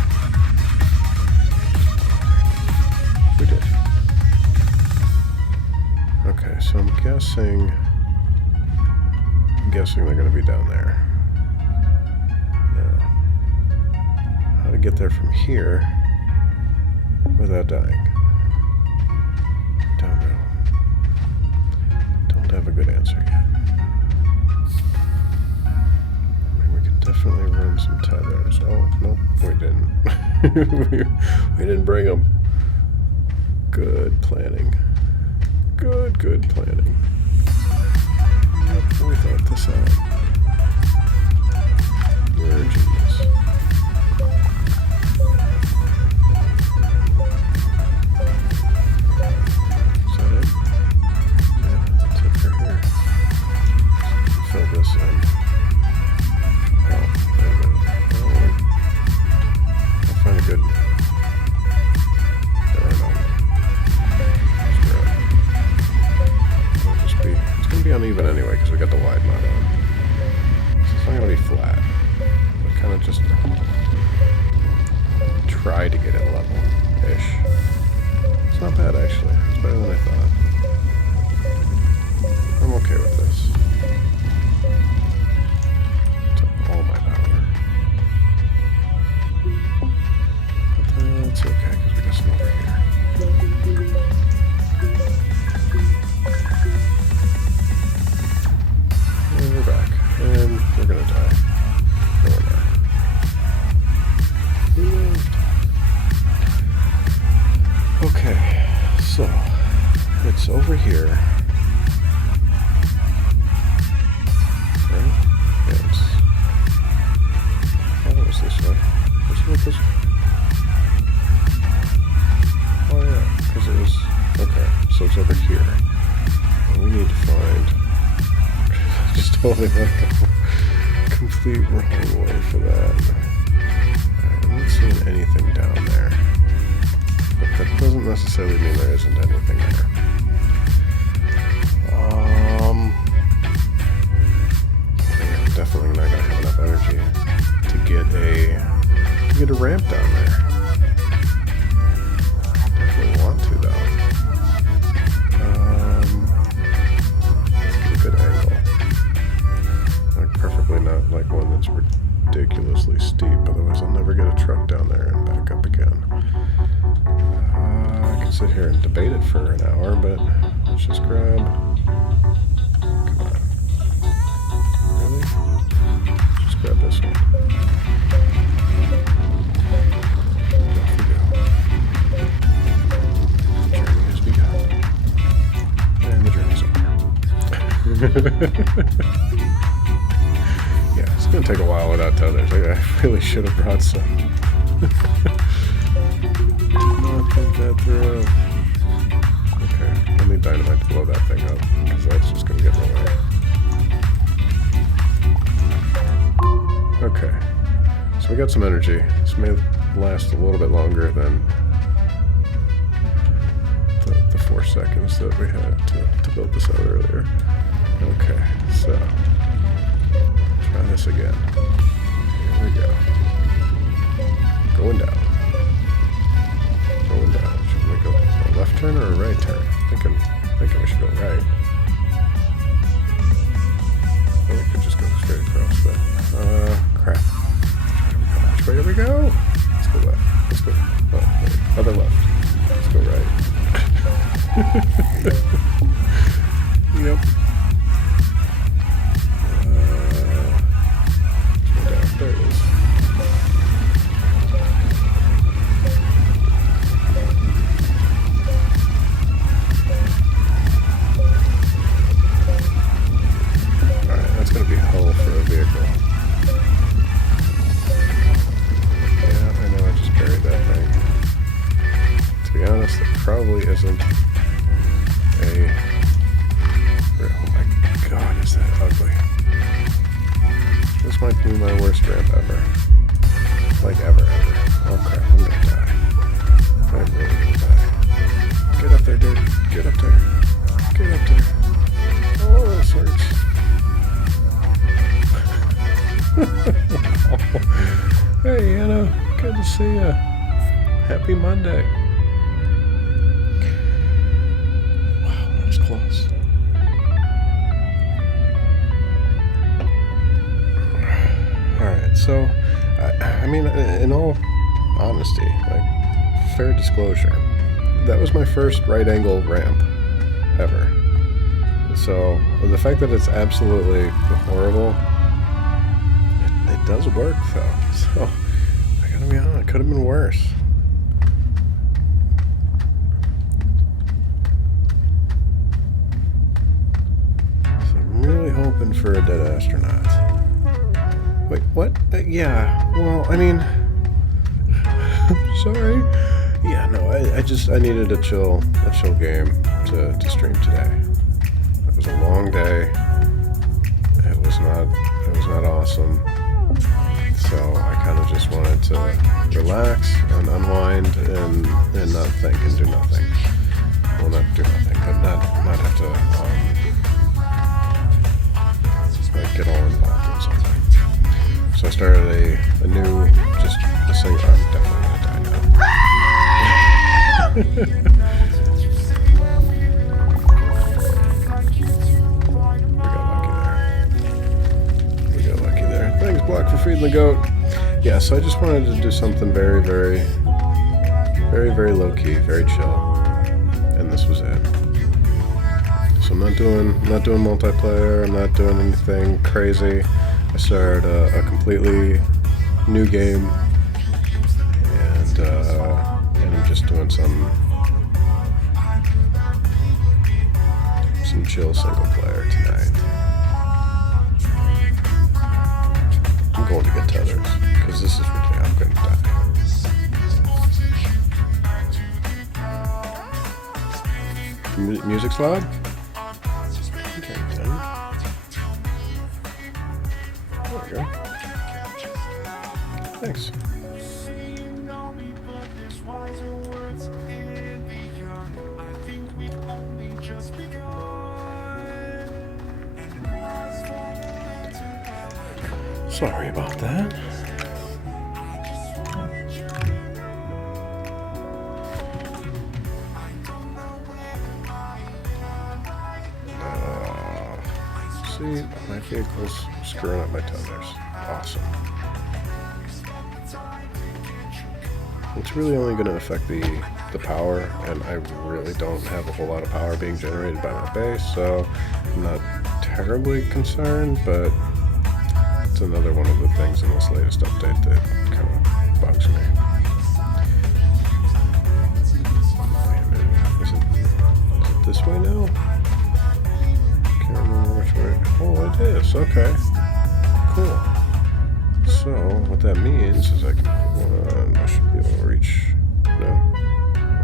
We did. Okay, so I'm guessing they're going to be down there. Now, how to get there from here without dying? Don't know. Don't have a good answer yet. I mean, we could definitely run some tethers. Oh, nope, we didn't. we didn't bring them. Good planning. Good planning. We thought this out. We're genius. Is that it? Yeah, that's it for here. Fill this in. Oh, wait a minute. I'll find a good... There we go. It's going to be uneven anyway because we got the wide mod on. So it's not going to be flat. But kind of just try to get it level-ish. It's not bad actually. It's better than I thought. I'm okay with this. Took all my power. But that's okay because we got some over here. And we're back. And we're gonna die. No, we're not. We lived. Okay, so the totally went the complete wrong way for that. Alright, I'm not seeing anything down there. But that doesn't necessarily mean there isn't anything there. Yeah, I'm definitely not gonna have enough energy to get a ramp down there. Definitely want to though. Let's get a good angle. Like perfectly not like one that's ridiculously steep, otherwise I'll never get a truck down there and back up again. I could sit here and debate it for an hour, but let's just grab. Come on. Really? Just grab this one. Off we go. The journey has begun. And the journey's over. Yeah, it's gonna take a while without tethers. I really should have brought some. Not think that through. Okay, I need dynamite to blow that thing up, because that's just gonna get in the way. Okay, so we got some energy. This may last a little bit longer than the 4 seconds that we had to build this out earlier. Okay, so try this again. Here we go. Going down. Going down. Should we go a left turn or a right turn? Thinking we should go right. Or we could just go straight across that. Crap. Which way do we go? Let's go left. Let's go. Oh, wait. Other left. Let's go right. Yep. Let's go down. There it is. That's going to be hull for a vehicle. Yeah, I know, I just buried that thing. To be honest, it probably isn't a... Oh my god, is that ugly. This might be my worst ramp ever. Like, ever. Oh crap, I'm gonna die. I'm really gonna die. Get up there, dude. Get up there. Get up there. Oh, this hurts. Hey Anna, good to see you. Happy Monday. Wow, that was close. Alright, so, I mean, in all honesty, like, fair disclosure, that was my first right angle ramp ever. So, the fact that it's absolutely horrible, it does work though, so I gotta be honest, it could have been worse. So I'm really hoping for a dead astronaut. Wait, what? Yeah, well, I mean, sorry. Yeah, no, I needed a chill game to stream today. It was a long day. It was not awesome. So I kind of just wanted to relax and unwind and not think and do nothing. Well, not do nothing, but not have to like get all involved in something. So I started a new, just a single. I'm definitely gonna die now. Thanks, Block, for feeding the goat. Yeah, so I just wanted to do something very, very, very, very low-key, very chill, and this was it. So I'm not doing multiplayer. I'm not doing anything crazy. I started a completely new game, and I'm just doing some chill single player tonight. I'm going to get tethers, because this is ridiculous. I'm going to die. Music's loud? Okay, then. we go. Thanks. Sorry about that. See, my vehicle's screwing up my tethers. Awesome. It's really only going to affect the power, and I really don't have a whole lot of power being generated by my base, so I'm not terribly concerned, but it's another one of the things in this latest update that kind of bugs me. Wait a minute, is it this way now? Can't remember which way. Oh, it is. Okay. Cool. So, what that means is I can put one. I should be able to reach. No.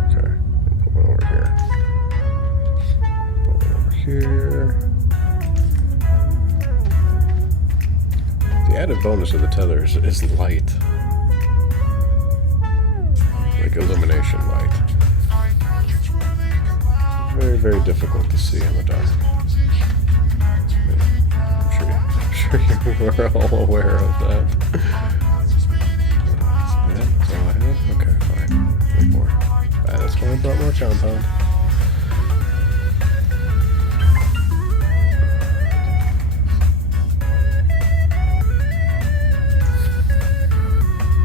Okay. I'll put one over here. Put one over here. The added bonus of the tether is light. Like illumination light. Very, very difficult to see in the dark. I'm sure you were all aware of that. That's all I have? Okay, fine. Wait more. That's why I brought more compound.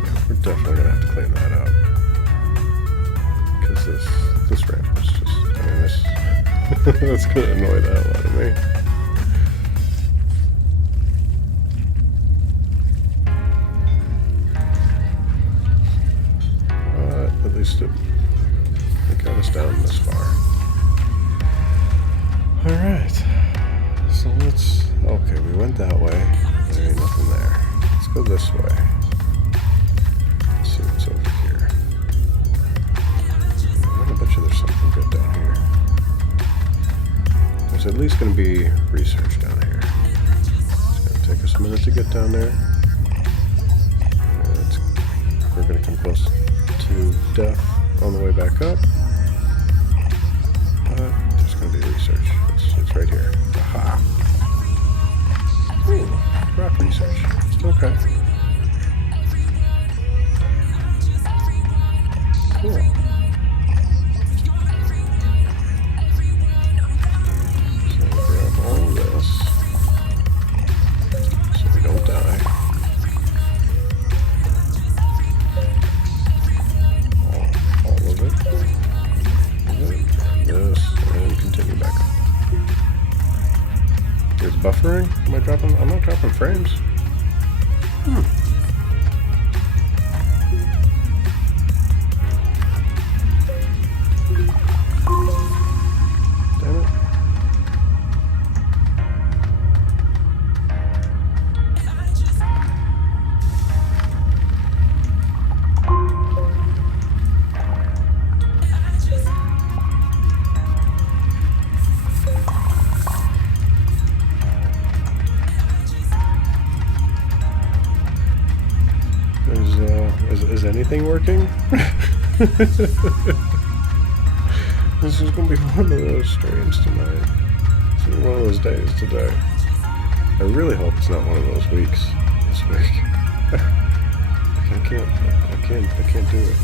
Yeah, we're definitely gonna have to clean that up. Because this ramp is just, I mean, this that's gonna annoy the hell out of me. At least it got us down this far. Alright. So let's... Okay, we went that way. There ain't nothing there. Let's go this way. Let's see what's over here. I bet you there's something good down here. There's at least going to be research down here. It's going to take us a minute to get down there. We're going to come close to death on the way back up. But there's going to be research. It's right here. Aha! Ooh, rock research. Okay. Cool. So grab all this so we don't die. All of it. And this, and continue back up. There's buffering. I'm not dropping frames. Damn it. Is anything working? This is gonna be one of those streams tonight. It's gonna be one of those days today. I really hope it's not one of those weeks this week. I can't do it.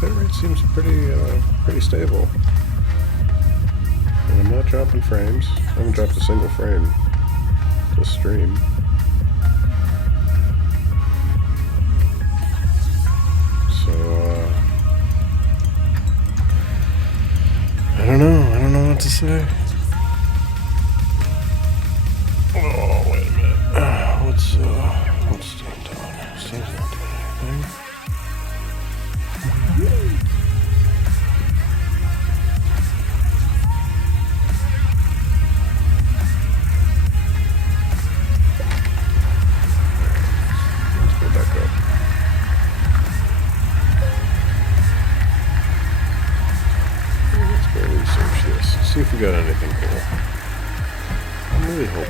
Bitrate seems pretty stable. And I'm not dropping frames. I haven't dropped a single frame this stream. I don't know what to say. Oh, wait a minute. What's Steam doing? Steam's not doing anything. Let's go back up. Research this. See if we got anything cool. I really hope.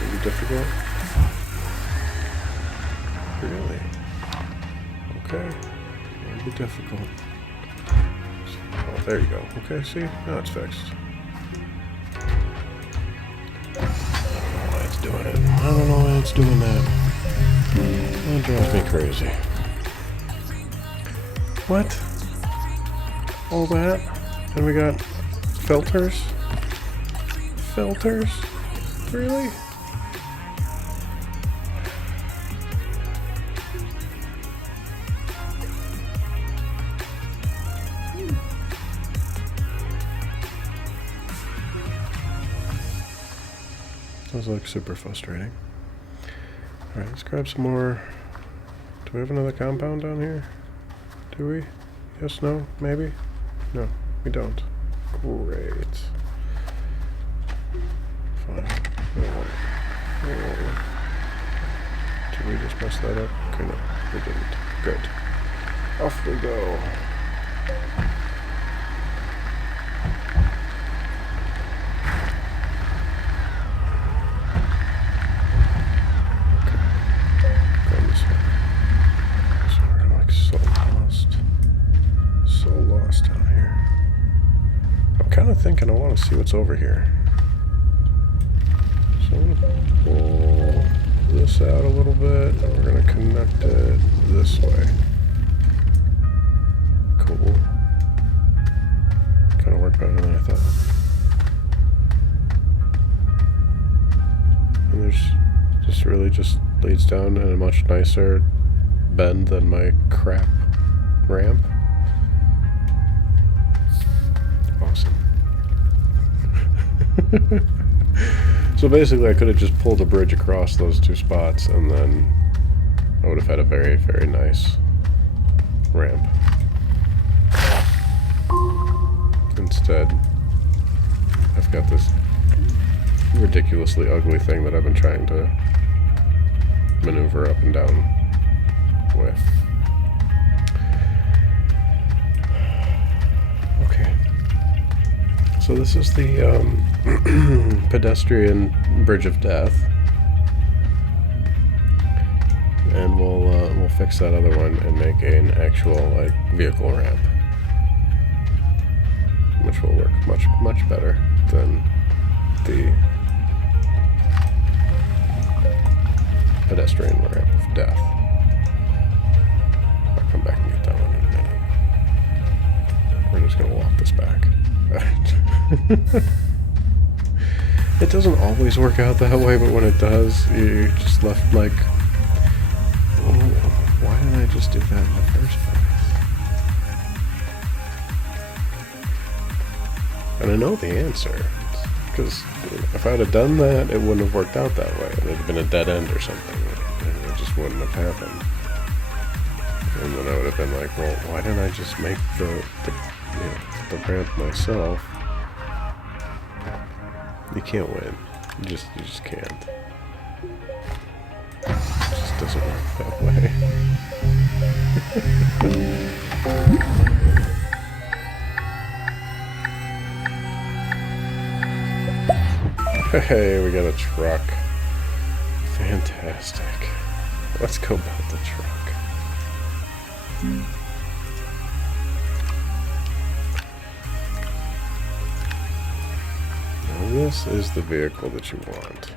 Maybe difficult? Really? Okay. Maybe difficult. Oh, there you go. Okay, see? Now it's fixed. I don't know why it's doing it. I don't know why it's doing that. That drives me crazy. What? All that? And we got filters? Filters? Really? That was like super frustrating. Alright, let's grab some more. Do we have another compound down here? Do we? Yes, no, maybe? No, we don't. Great. Fine. Did we just mess that up? Okay, no, we didn't. Good. Off we go. Thinking I want to see what's over here. So I'm going to pull this out a little bit and we're going to connect it this way. Cool. Kind of worked better than I thought. And there's this really just leads down in a much nicer bend than my crap ramp. Awesome. So basically I could have just pulled a bridge across those two spots and then I would have had a very, very nice ramp. Instead, I've got this ridiculously ugly thing that I've been trying to maneuver up and down with. Okay. So this is the pedestrian bridge of death, and we'll fix that other one and make an actual like vehicle ramp, which will work much better than the pedestrian ramp of death. I'll come back and get that one in a minute. We're just gonna walk this back. It doesn't always work out that way, but when it does, you're just left like, oh, why didn't I just do that in the first place? And I know the answer, because if I'd have done that, it wouldn't have worked out that way. It would have been a dead end or something. It just wouldn't have happened. And then I would have been like, well, why didn't I just make the ramp myself? You can't win. You just can't. It just doesn't work that way. Hey, we got a truck. Fantastic. Let's go build the truck. This is the vehicle that you want.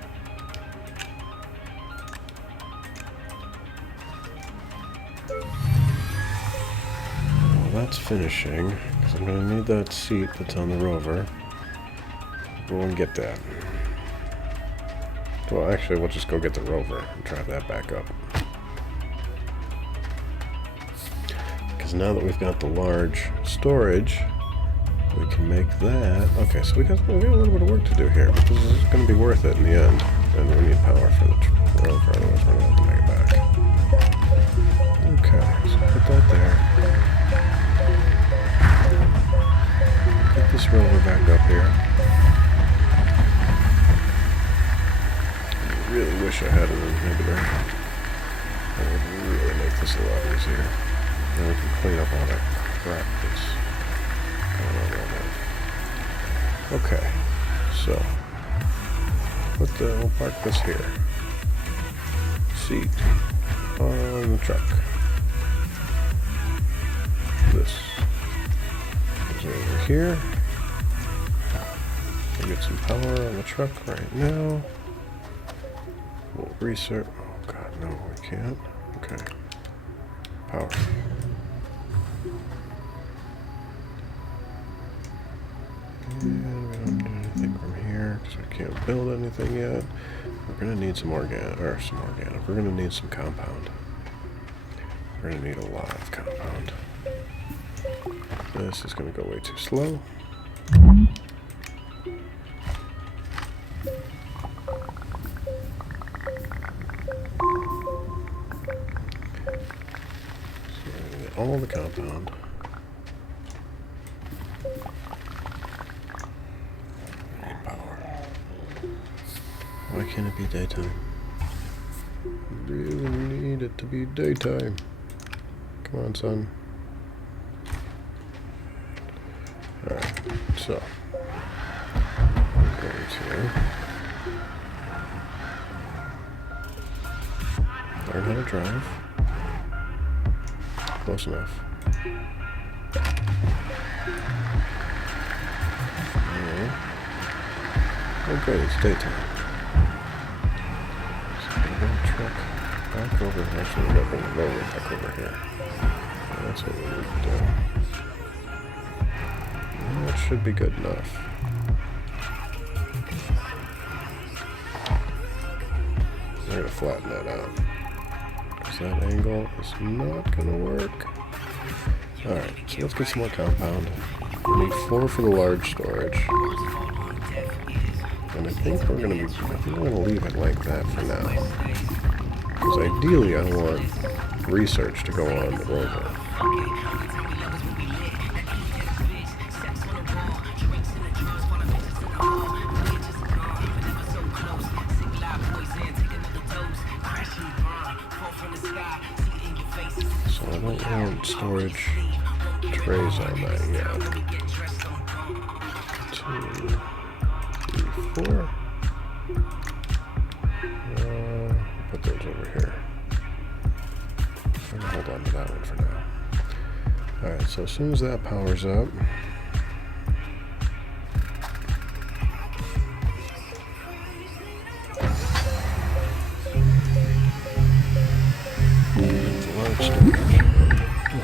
Well, that's finishing, because I'm going to need that seat that's on the rover. We'll get that. Well, actually, we'll just go get the rover and drive that back up. Because now that we've got the large storage, we can make that. Okay, so we got a little bit of work to do here, but this is going to be worth it in the end. And we need power for the rover, otherwise we're not going to make it back. Okay, so put that there. Get this rover back up here. I really wish I had an inhibitor. That would really make this a lot easier. Then we can clean up all that crap that's going on right now. Okay, so we'll park this here. Seat on the truck. This is over here. We'll get some power on the truck right now. We'll research. Oh god, no, we can't. Okay. Power. And we don't do anything from here because we can't build anything yet. We're gonna need some organic. We're gonna need some compound. We're gonna need a lot of compound. This is gonna go way too slow. All the compound. I need power. Why can't it be daytime? I really need it to be daytime. Come on, son. Alright, so I'm going to learn how to drive. Close enough. Oh great, it's daytime. So I'm going to truck back over here. Actually, we're going to bring the roller back over here. That's what we need to do. And that should be good enough. We're going to flatten that out. That angle is not gonna work. Alright, so let's get some more compound. We need 4 for the large storage. And I think we're gonna leave it like that for now. Because ideally I want research to go on the rover. So I don't want storage trays on that yet. 2, 3, 4. Put those over here. I'm gonna hold on to that one for now. Alright, so as soon as that powers up,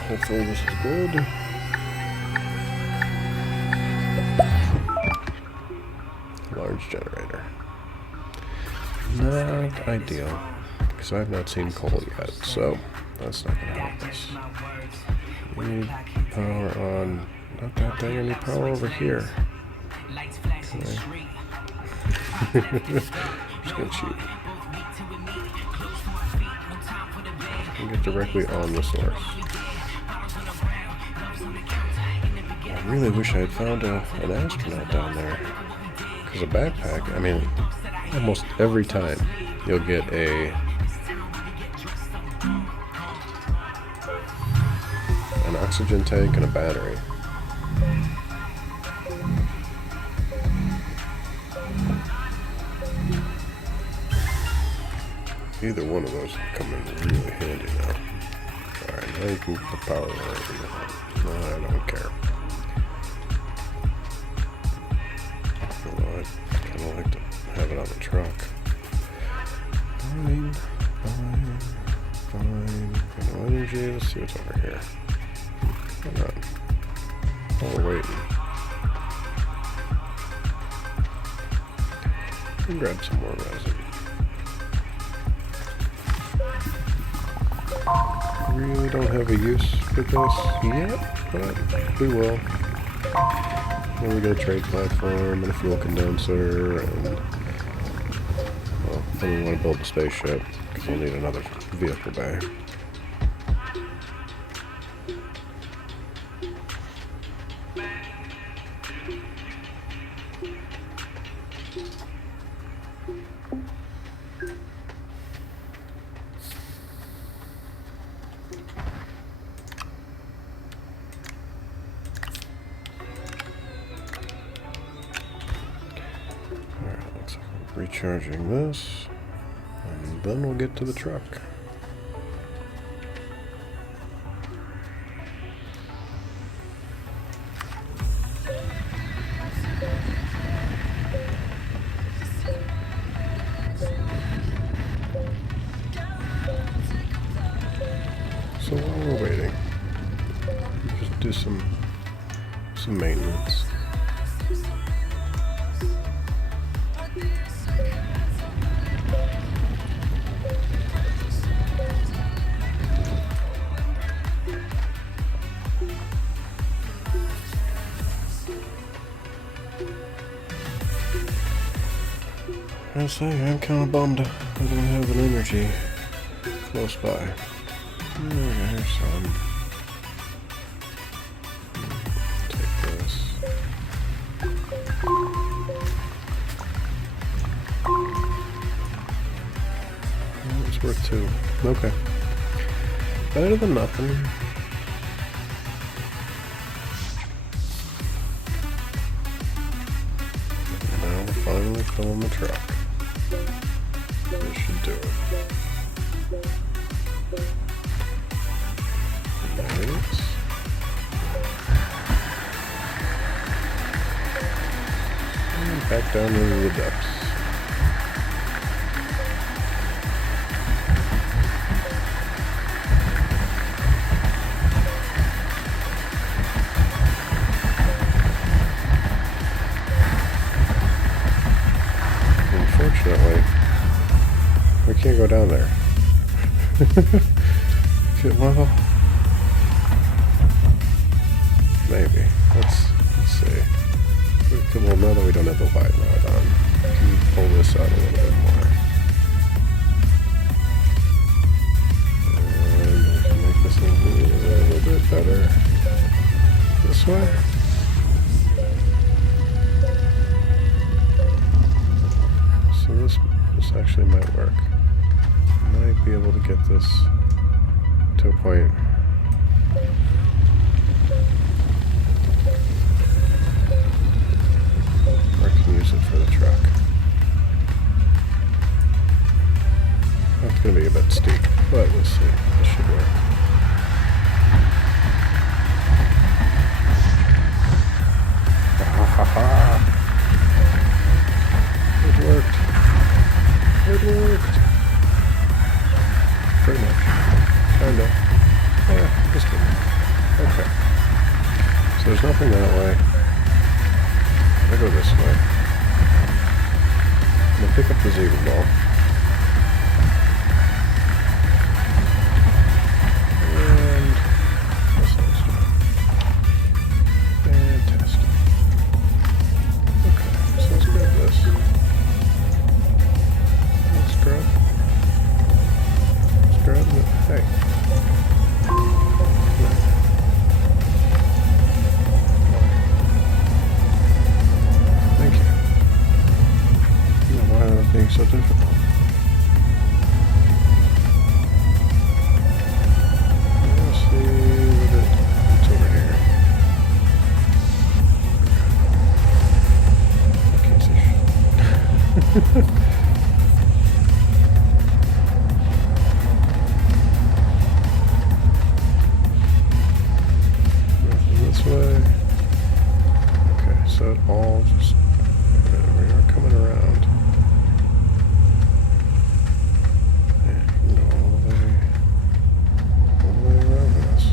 hopefully this is good. Large generator. Not ideal, because I've not seen coal yet, so that's not going to help us. We need power on, not that dang, I need power over here. Okay. Just going to cheat. And get directly on the source. I really wish I had found an astronaut down there. Because a backpack, I mean, almost every time you'll get an oxygen tank and a battery. Either one of those will come in really handy now. Alright, now you can put power wherever you want. No, I don't care. Although I kind of like to have it on the truck. Fine. Got no energy. Let's see what's over here. Hang on. Oh, we're waiting. I'll grab some more resin. Really don't have a use for this yet, but we will. Then we get a trade platform and a fuel condenser, and well, then we want to build a spaceship because we'll need another vehicle bay. charging this, and then we'll get to the truck. So while we're waiting, we'll just do some maintenance. I say, I'm kind of bummed I don't have an energy close by. Okay, here's some. Take this. Oh, it's worth 2. Okay. Better than nothing. Now we're finally filling the truck. This should do it. Nice. And back down into the depths. Unfortunately, we can't go down there. Well, maybe. Let's see. Well, now that we don't have the wide rod on, we can pull this out a little bit more. And we can make this a little bit better. This way. So this actually might work. Might be able to get this to a point where I can use it for the truck. That's going to be a bit steep, but we'll see. This should work. It worked. It worked. Pretty much. Kinda. Yeah, just kidding. Okay. So there's nothing that way. I go this way. I'm gonna pick up the zebra ball. And this one's fantastic. Okay, so let's grab this. Let's grab it. Hey. Thank you. Why are they being so difficult? Let's see what's over here. I can't see shit. So it all just, we are coming around. Yeah, you can go all the way around with us.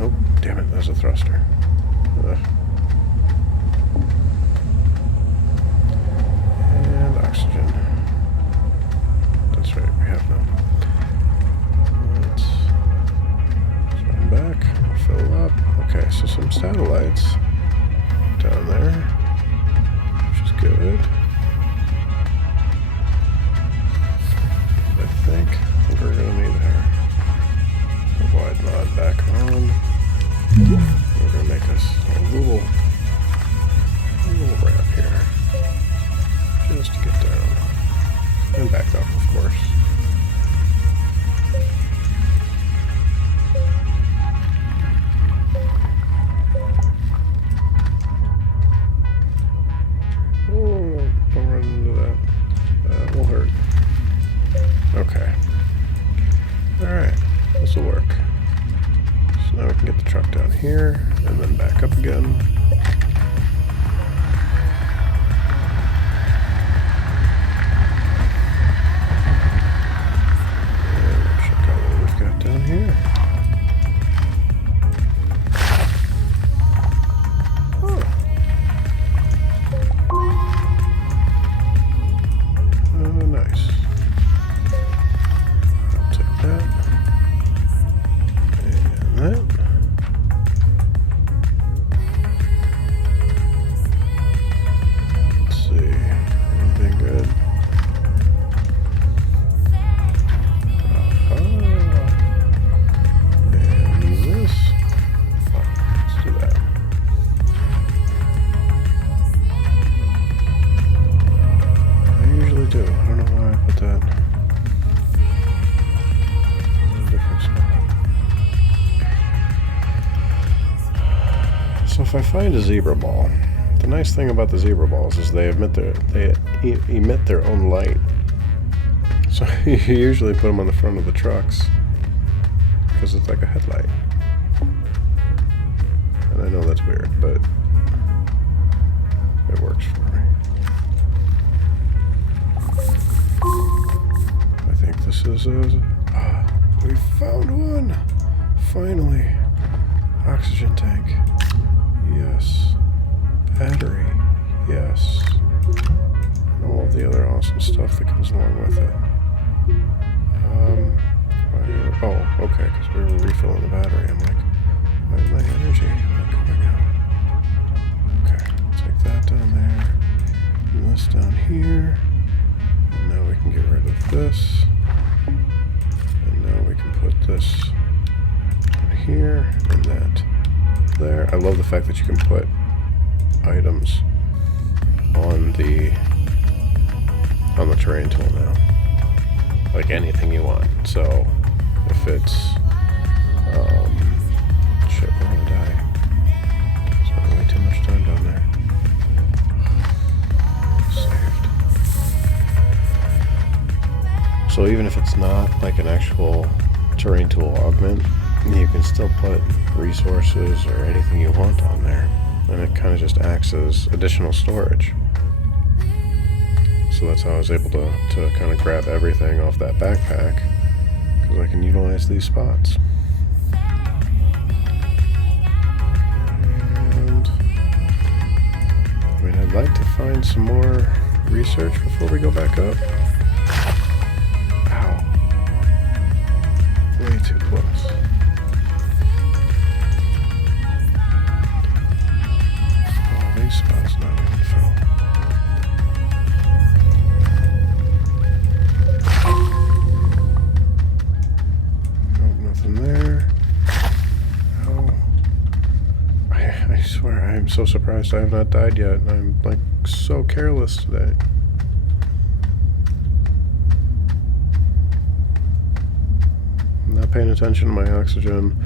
Oh, damn it, there's a thruster. And oxygen. That's right, we have none. Let's run back, fill up. Okay, so some satellites down there, which is good. I think we're gonna need our wide rod back on. We're gonna make us a little wrap here, just to get down and back up, of course. Don't run into that. here and then back up again. And we'll check out what we've got down here. Nice. I'll take that. And that. Let's see. Anything good? And this. Oh, let's do that. I usually do. I don't know why I put that in a different spot. So if I find a zebra ball, the nice thing about the zebra balls is they emit their own light. So you usually put them on the front of the trucks because it's like a headlight. And I know that's weird, but it works for me. I think this is we found one! Finally! Oxygen tank. Yes. Battery. Yes. And all of the other awesome stuff that comes along with it. Oh, okay, because we were refilling the battery. I'm like, where's my energy? I'm like, oh my god. Okay, take that down there. And this down here. And now we can get rid of this. And now we can put this in here and that there. I love the fact that you can put items on the terrain tool now. Like anything you want. So if it's shit, we're gonna die. Spent way too much time down there. Saved. So even if it's not like an actual terrain tool augment, you can still put resources or anything you want on there, and it kind of just acts as additional storage. So that's how I was able to kind of grab everything off that backpack, because I can utilize these spots. And I mean, I'd like to find some more research before we go back up. Ow. Way too close. Oh, these spots not even filled. There. Oh, I swear I am so surprised I have not died yet. I'm like so careless today. I'm not paying attention to my oxygen.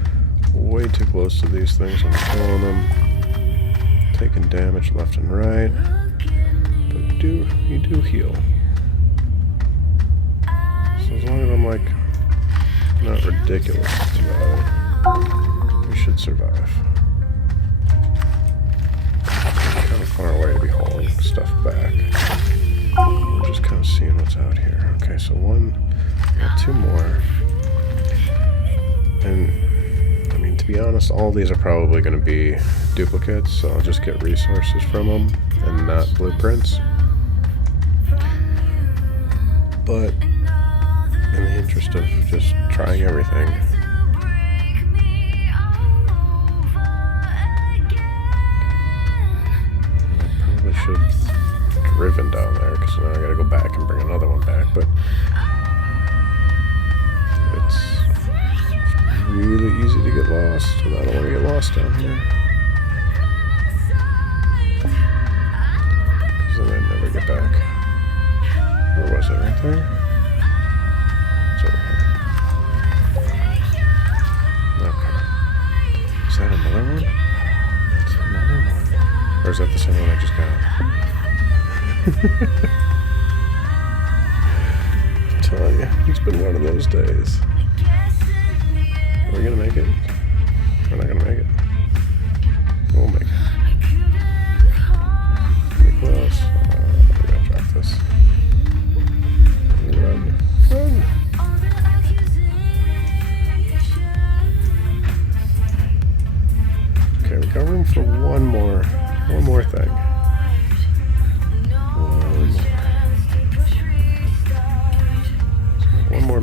Way too close to these things. I'm killing them. Taking damage left and right. But you do heal. So as long as I'm like not ridiculous survive, we should survive. Kind of far away to be hauling stuff back. We're just kind of seeing what's out here. Okay, so two more. And I mean, to be honest, all these are probably going to be duplicates, so I'll just get resources from them and not blueprints. But in the interest of just trying everything, I probably should have driven down there, because now I gotta go back and bring another one back, but it's really easy to get lost, and I don't want to get lost down here, because then I'd never get back. Where was it? Right there? It's over here. Okay. Is that another one? That's another one. Or is that the same one I just got? I'm telling you, it's been one of those days. Are we gonna make it? We're not gonna make it.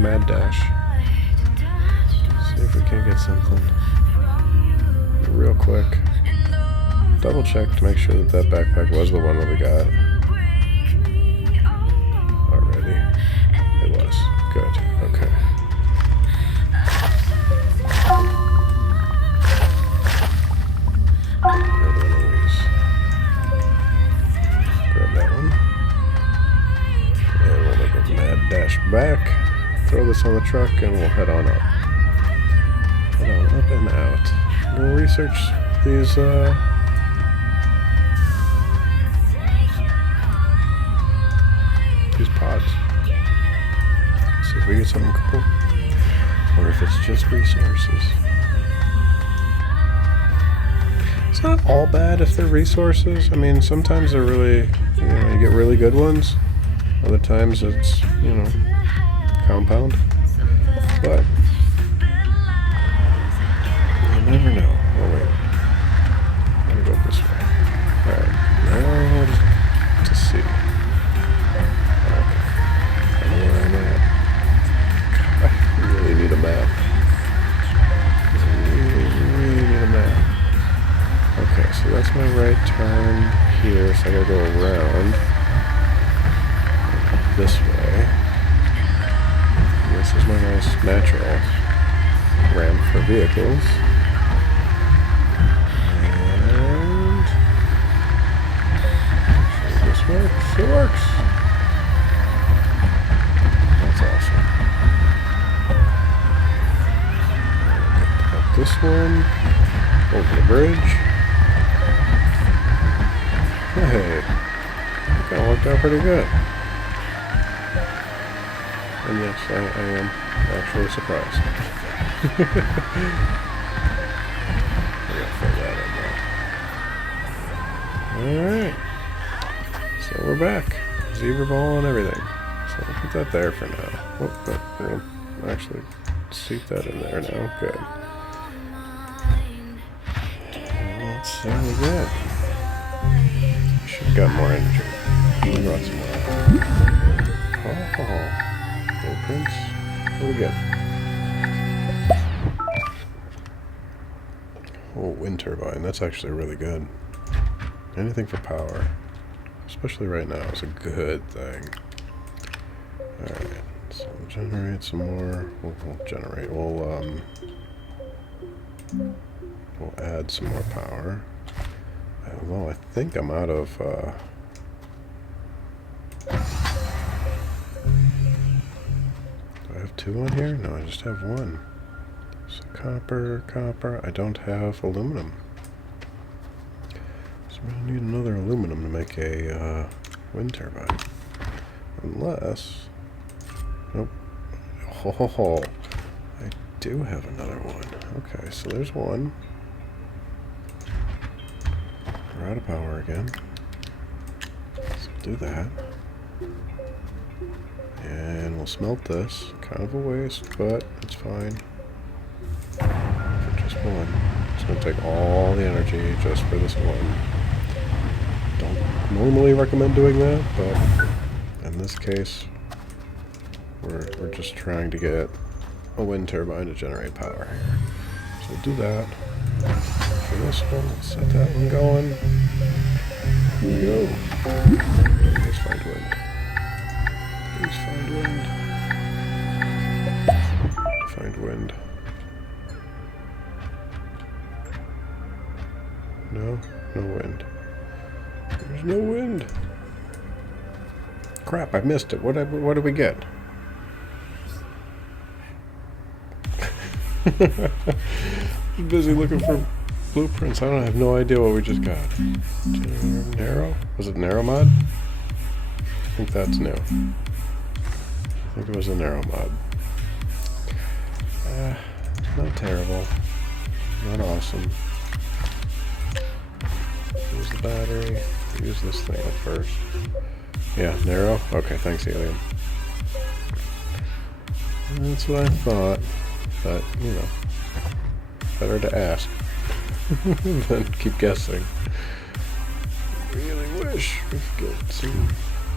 mad dash. See if we can get something real quick. Double check to make sure that that backpack was the one that we got already. It was. Good. Okay. Grab one of these. Grab that one. And we'll make a mad dash back. Throw this on the truck and we'll head on up. Head on up and out. We'll research these pods. See if we get something cool. Or if it's just resources. It's not all bad if they're resources. I mean, sometimes they're really, you get really good ones. Other times it's, compound. But you never know. Oh wait. I'm gonna go this way. Alright. Now to see. Okay. I know where I'm at. I really need a map. Really need a map. Okay, so that's my right turn here, so I gotta go around this way. And this is my nice natural ramp for vehicles. And this works. It works. That's awesome. Put this one over the bridge. Hey, that kind of worked out pretty good. And yes, I am actually surprised. I gotta fill that in there. Alright. So we're back. Zebra ball and everything. So I'll put that there for now. Oh, but we'll actually seat that in there now. Good. That's really good. Should have got more energy. We brought some more. Oh. Blueprints. What do we get? Oh, wind turbine. That's actually really good. Anything for power, especially right now, is a good thing. Alright, so we'll generate some more. We'll add some more power. Well, I think I'm out of do I have two on here? No, I just have one. So copper. I don't have aluminum. So I'm gonna need another aluminum to make a wind turbine. Unless, nope. Oh, I do have another one. Okay, so there's one. We're out of power again. So do that. And we'll smelt this. Kind of a waste, but it's fine. For just one. It's going to take all the energy just for this one. Don't normally recommend doing that, but in this case, we're just trying to get a wind turbine to generate power here. So we'll do that. For this one, let's set that one going. Here we go. Please find wind. Please find wind. Find wind. No wind. There's no wind. Crap, I missed it. What did we get? Busy looking for blueprints. I have no idea what we just got. Narrow? Was it narrow mod? I think that's new. I think it was a narrow mod. Not terrible. Not awesome. Use the battery. Use this thing up first. Yeah, narrow? Okay, thanks, Helium. That's what I thought. But, better to ask than keep guessing. Really wish we could get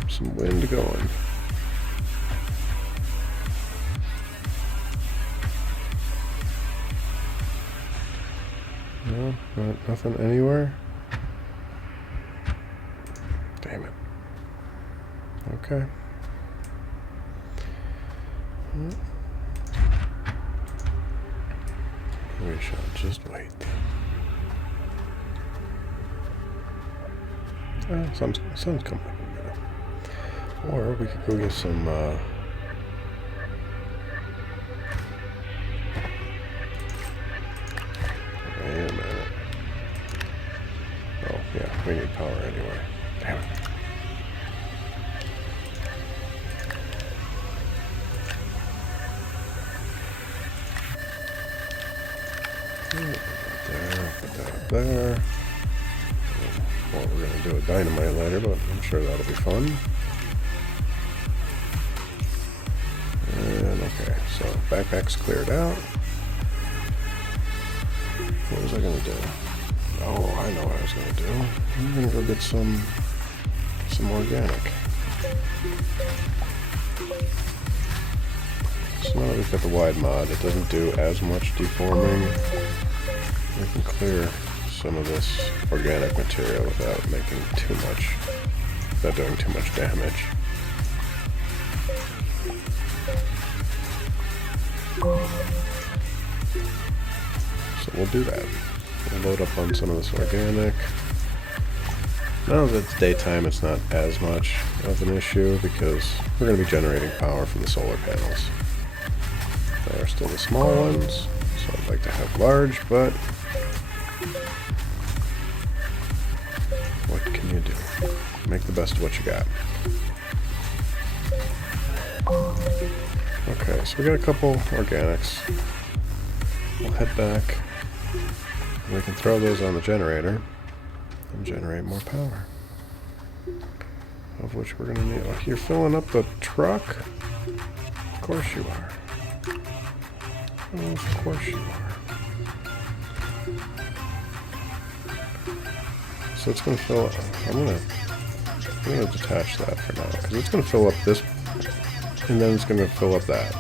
some wind going. Nothing anywhere? Damn it. Okay. We shall just wait. Sun's coming up in a minute. Or we could go get some, wait a minute. Oh, yeah, we need power anyway. Damn it. Put that up there. Well, we're going to do a dynamite later, but I'm sure that'll be fun. And okay, so backpack's cleared out. What was I going to do? Oh, I know what I was going to do. I'm going to go get some organic. So now that we've got the wide mod, it doesn't do as much deforming. We can clear some of this organic material without making too much, without doing too much damage. So we'll do that. We'll load up on some of this organic. Now that it's daytime, it's not as much of an issue because we're going to be generating power from the solar panels. They are still the small ones, so I'd like to have large, but what can you do? Make the best of what you got. Okay, so we got a couple organics. We'll head back. And we can throw those on the generator and generate more power. Of which we're going to need. Oh, you're filling up the truck? Of course you are. Oh, of course you are. So it's going to fill up. I'm going to detach that for now because it's going to fill up this, and then it's going to fill up that,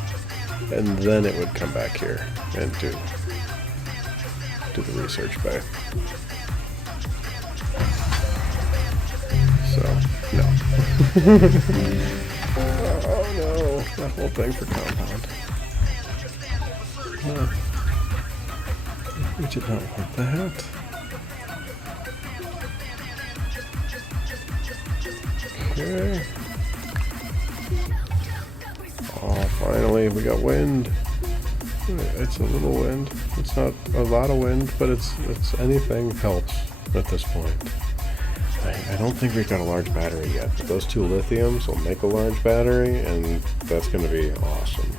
and then it would come back here and do the research bay. So no. Oh no, that whole thing for compound. No. We did not want that. Okay. Oh, finally, we got wind. It's a little wind. It's not a lot of wind, but it's anything helps at this point. I don't think we've got a large battery yet, but those two lithiums will make a large battery, and that's going to be awesome.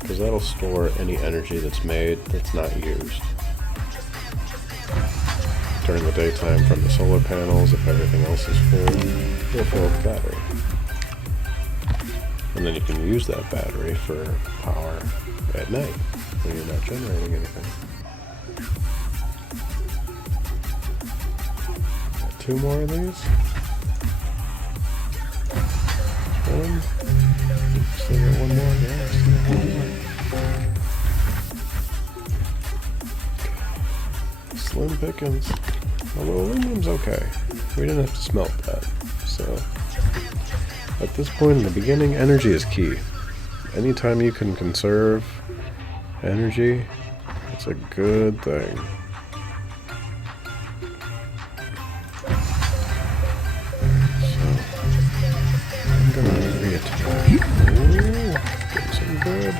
Because that'll store any energy that's made that's not used during the daytime from the solar panels. If everything else is full, it'll fill up the battery. And then you can use that battery for power at night when you're not generating anything. Got two more of these. One. Still got one more. Yeah, still got one more. Slim pickings. Although aluminum's okay. We didn't have to smelt that. So at this point in the beginning, energy is key. Anytime you can conserve energy, it's a good thing. So I'm gonna reattach. Ooh, getting some good.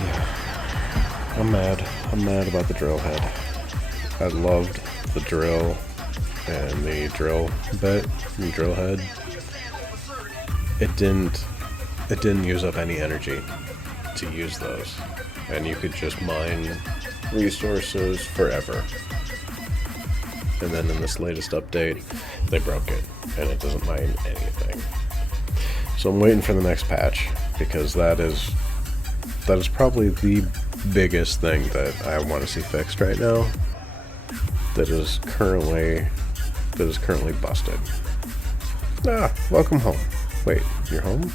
Yeah, I'm mad. I'm mad about the drill head. I loved the drill and the drill bit and the drill head. It didn't use up any energy to use those, and you could just mine resources forever. And then in this latest update, they broke it, and it doesn't mine anything. So I'm waiting for the next patch because that is probably the biggest thing that I want to see fixed right now. That is currently busted. Ah, welcome home. Wait, you're home?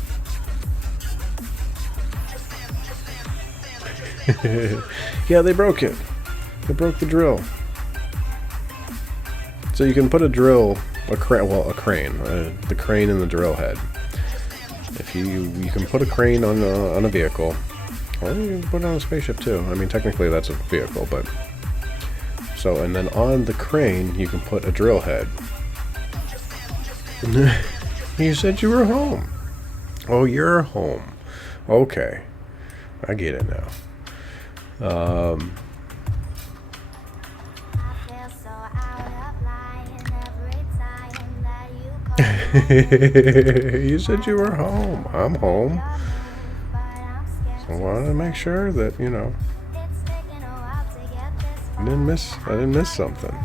Yeah, they broke it. They broke the drill. So you can put a drill, a crane, the crane in the drill head. If you can put a crane on a vehicle, or you can put it on a spaceship too. I mean, technically that's a vehicle, but so, and then on the crane you can put a drill head. You said you were home. Oh, you're home. Okay, I get it now. You said you were home. I'm home. So I wanted to make sure that, you know, I didn't miss something.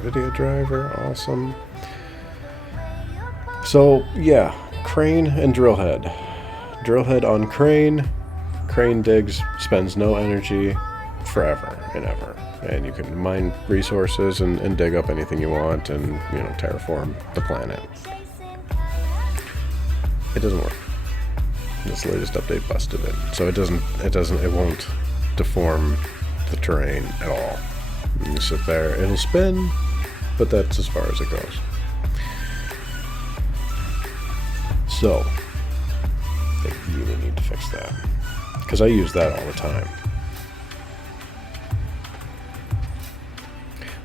NVIDIA driver, awesome. So yeah, crane and drill head. Drill head on crane. Crane digs, spends no energy forever and ever. And you can mine resources and dig up anything you want and, you know, terraform the planet. It doesn't work. This latest update busted it. So it won't deform the terrain at all. You sit there, it'll spin, but that's as far as it goes. So, they really need to fix that. Because I use that all the time.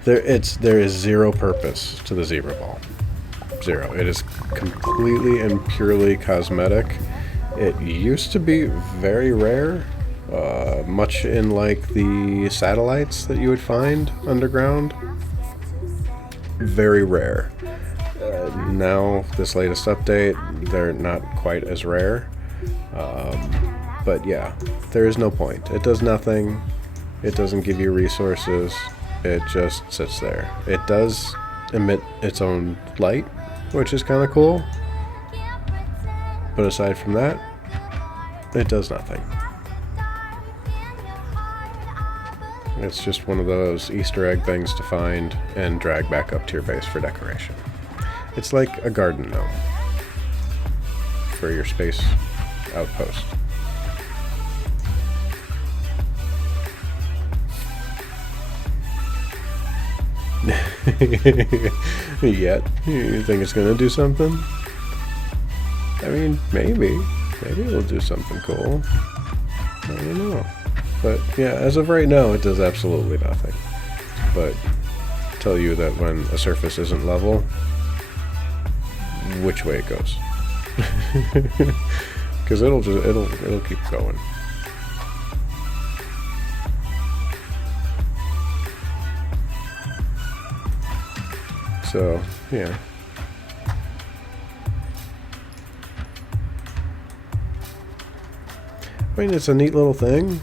There is zero purpose to the Zebra Ball. Zero. It is completely and purely cosmetic. It used to be very rare, much in like the satellites that you would find underground. Very rare. Now, this latest update, they're not quite as rare. But yeah, there is no point. It does nothing. It doesn't give you resources. It just sits there. It does emit its own light, which is kind of cool. But aside from that, it does nothing. It's just one of those Easter egg things to find and drag back up to your base for decoration. It's like a garden gnome for your space outpost. Yet? You think it's gonna do something? I mean, maybe it'll do something cool. I don't know. But yeah, as of right now, it does absolutely nothing. But tell you that when a surface isn't level, which way it goes. Because it'll keep going. So, yeah. I mean, it's a neat little thing.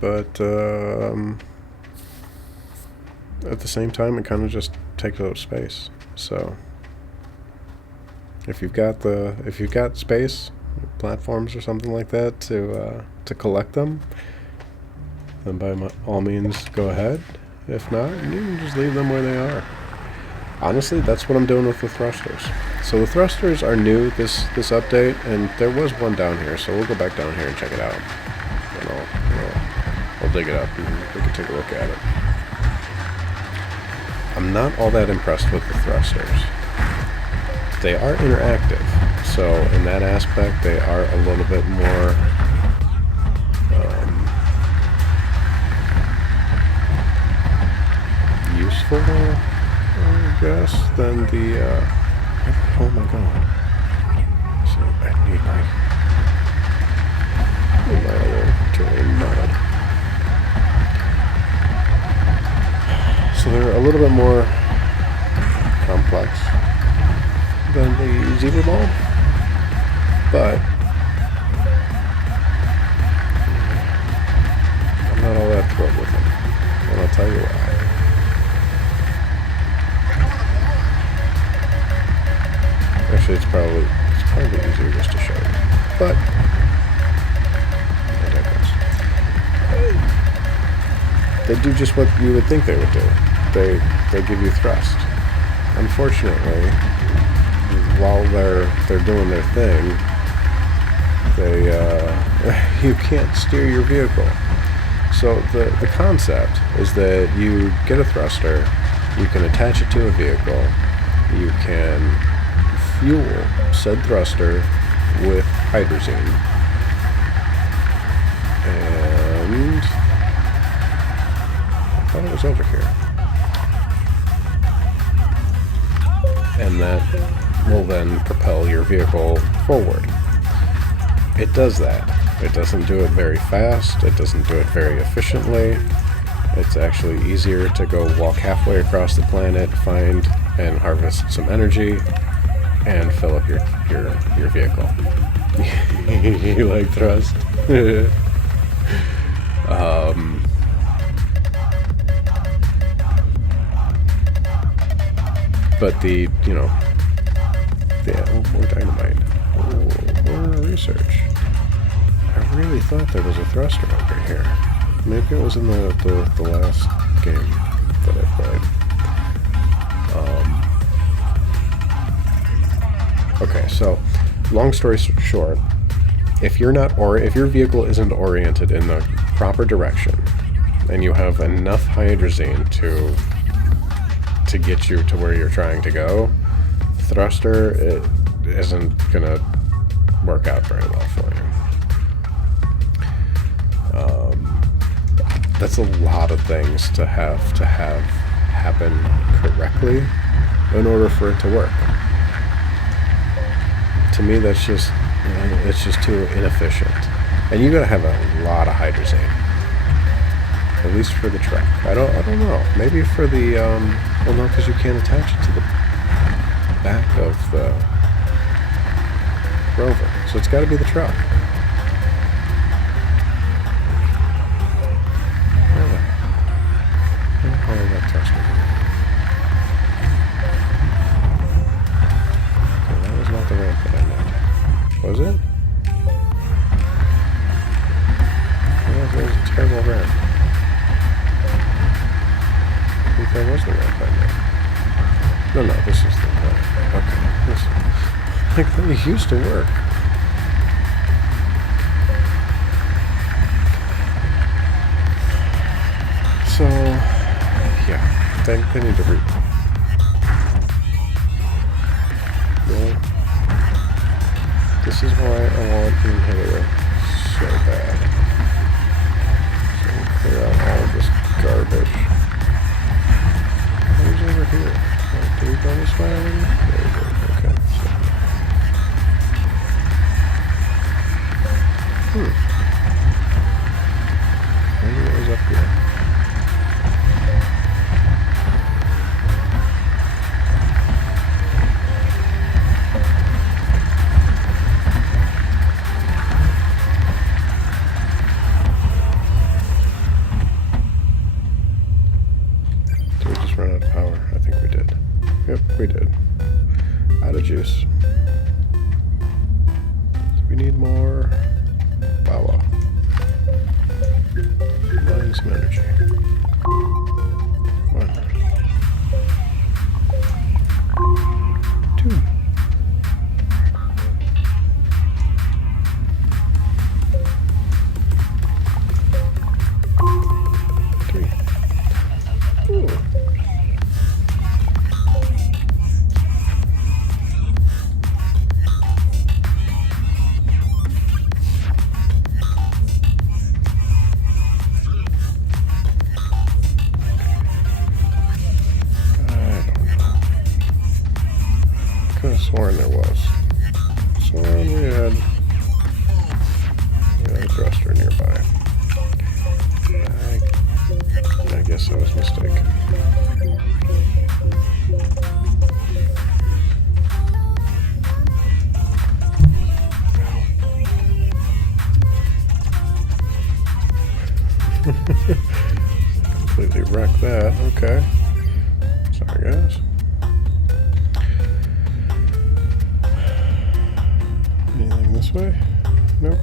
But, at the same time, it kind of just takes up space. So, if you've got space, platforms or something like that to collect them, then by all means go ahead. If not, you can just leave them where they are. Honestly, that's what I'm doing with the thrusters. So the thrusters are new this update, and there was one down here, so we'll go back down here and check it out. And I'll dig it up and we can take a look at it. I'm not all that impressed with the thrusters. They are interactive, so in that aspect they are a little bit more useful, I guess, than the oh my god. So I need my little terrain mod. So they're a little bit more complex than the Zebra Ball, but I'm not all that thrilled with them, and I'll tell you why. Actually, it's probably easier just to show you. But they do just what you would think they would do. They give you thrust. Unfortunately, while they're doing their thing, you can't steer your vehicle. So the concept is that you get a thruster, you can attach it to a vehicle, you can fuel said thruster with hydrazine, and I thought it was over here. And that will then propel your vehicle forward. It does that. It doesn't do it very fast. It doesn't do it very efficiently. It's actually easier to go walk halfway across the planet, find and harvest some energy, and fill up your vehicle. You like thrust? But more dynamite. More research. I really thought there was a thruster over here. Maybe it was in the last game that I played. Okay, so long story short, if your vehicle isn't oriented in the proper direction, and you have enough hydrazine to get you to where you're trying to go, thruster it isn't gonna work out very well for you. That's a lot of things to have happen correctly in order for it to work. To me, that's just it's just too inefficient. And you gotta have a lot of hydrazine, at least for the truck. I don't know. Maybe for the well, no, because you can't attach it to the back of the Rover, so it's got to be the truck. That was not the ramp that I meant. Was it? That was a terrible ramp. I think that was the ramp I meant. No, this is the ramp. Okay, this. Like that used to work. So, yeah, they need to Well, this is why I want inhibitor so bad. So we clear out all of this garbage. Who's over here? Did we go this way already? There we go. Okay. Maybe it was up here. Did we just run out of power? I think we did. Yep, we did. Out of juice. We need more power. Buying some energy. One. Two. Three. Ooh. Could have sworn there was. Sworn we had a thruster nearby. I guess I was mistaken. Completely wrecked that. Okay. Sorry, guys. Anything this way? Nope.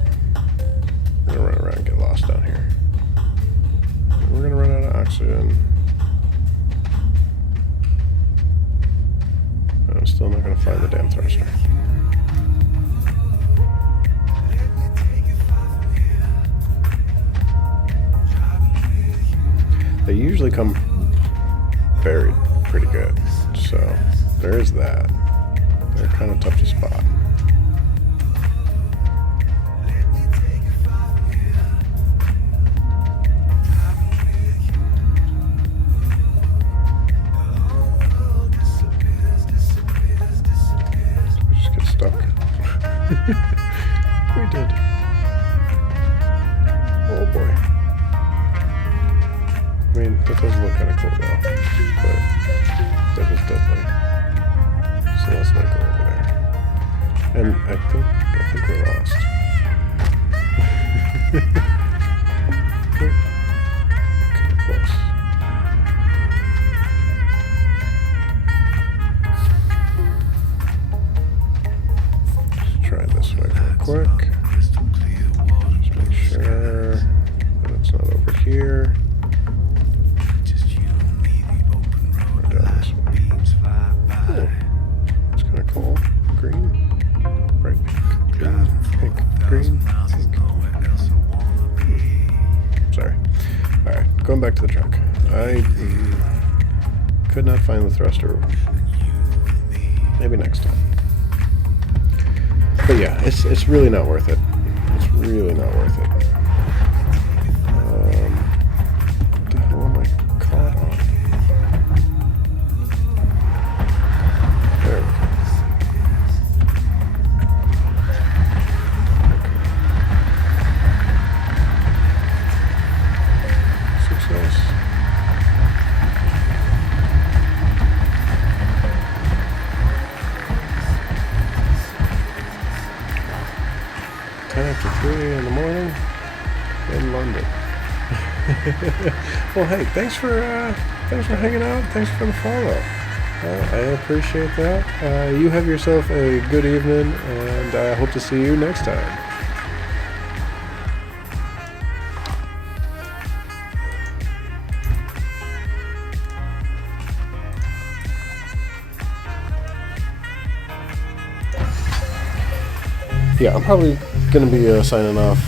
We're gonna run around and get lost down here. We're gonna run out of oxygen. I'm still not going to find the damn thruster. They usually come buried pretty good, so there is that. They're kind of tough to spot. We just get stuck. We did. Oh boy. I mean, that does look kind of cool though, but that is deadly. So let's not go over there. And I think we're lost. Okay, close. Let's try this way real quick. Just make sure that it's not over here. Cool. Green, bright pink, green, pink. Sorry. Alright, going back to the truck. I could not find the thruster. Maybe next time. But yeah, it's really not worth it. It's really not worth it. What the hell am I caught on? There we go. Success. After 3 in the morning in London. Well, hey, thanks for hanging out. Thanks for the follow. I appreciate that. You have yourself a good evening, and I hope to see you next time. Yeah, I'm probably going to be signing off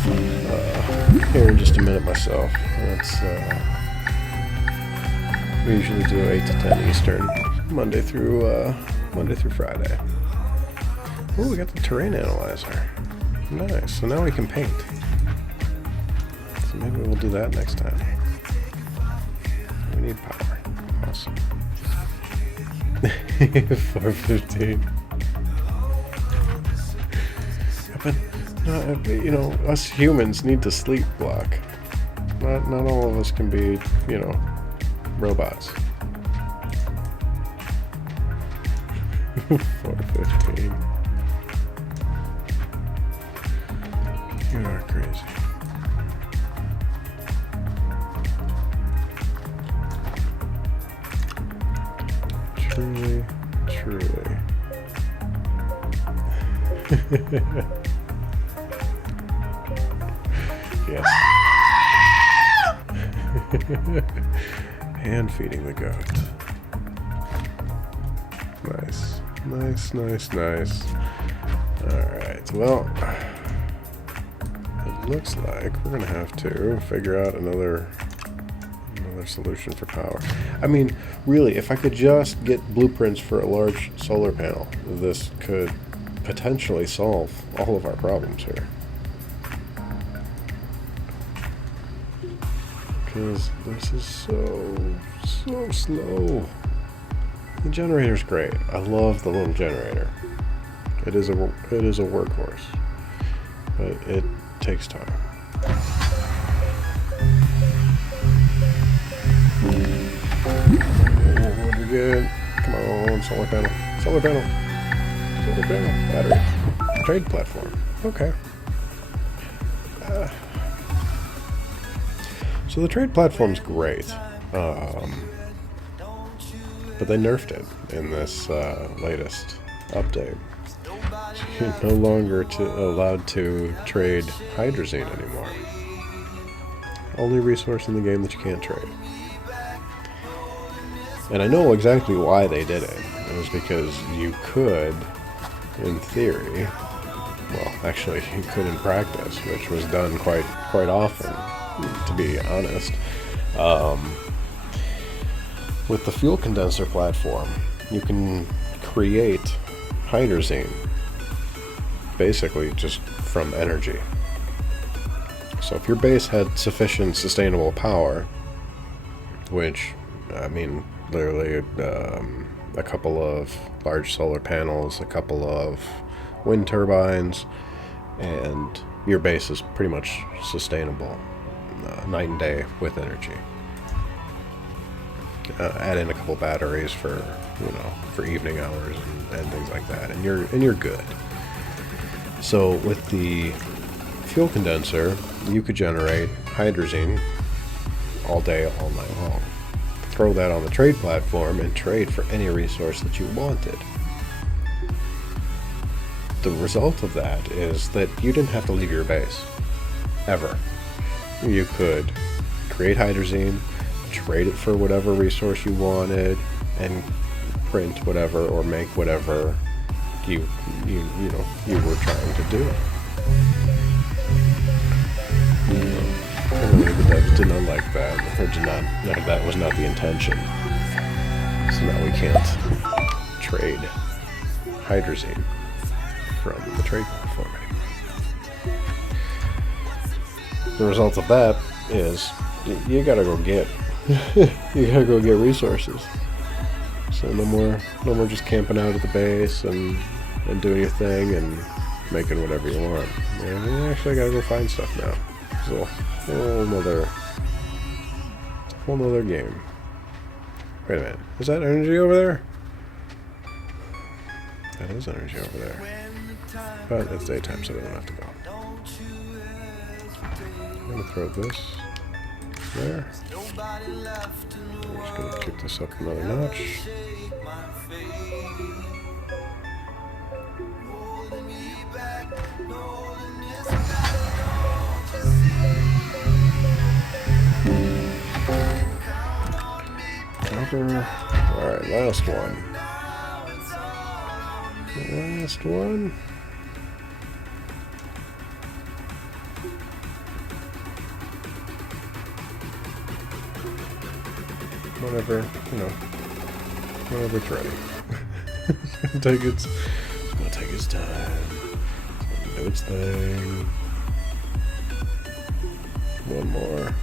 here in just a minute myself. That's we usually do 8 to 10 Eastern, Monday through Friday. Oh, we got the terrain analyzer. Nice. So now we can paint. So maybe we'll do that next time. We need power. Awesome. 4:15. But you know, us humans need to sleep block. Not all of us can be, you know, robots. 4:15. You are crazy. Truly, truly. Yes. Hand feeding the goat. Nice. Nice, nice, nice. Alright, well, it looks like we're gonna have to figure out another solution for power. I mean, really, if I could just get blueprints for a large solar panel, this could potentially solve all of our problems here. Because this is so slow. The generator's great. I love the little generator. It is a workhorse, but it takes time. Oh, we're good. Come on, solar panel, solar panel, solar panel, battery, trade platform. Okay. So the trade platform's great, but they nerfed it in this latest update. So you're no longer allowed to trade hydrazine anymore. Only resource in the game that you can't trade. And I know exactly why they did it. It was because you could, in theory, well, actually, you could in practice, which was done quite often, to be honest. With the fuel condenser platform, you can create hydrazine, basically just from energy. So if your base had sufficient sustainable power, which, I mean, literally a couple of large solar panels, a couple of wind turbines, and your base is pretty much sustainable night and day with energy. Add in a couple batteries for evening hours and things like that, and you're good. So with the fuel condenser, you could generate hydrazine all day, all night long. Throw that on the trade platform and trade for any resource that you wanted. The result of that is that you didn't have to leave your base, ever. You could create hydrazine, trade it for whatever resource you wanted, and print whatever or make whatever you were trying to do. Apparently the devs did not like that, or that was not the intention. So now we can't trade hydrazine from the trade platform anymore. The result of that is you gotta go get resources. So no more just camping out at the base and doing your thing and making whatever you want. And you actually gotta go find stuff now. So whole nother game. Wait a minute, is that energy over there? That is energy over there. But it's daytime, so I don't have to go. I'm gonna throw this there. I'm just gonna kick this up another notch. Alright, last one. The last one. Whenever it's ready. It's gonna take its time. It's gonna do its thing. One more.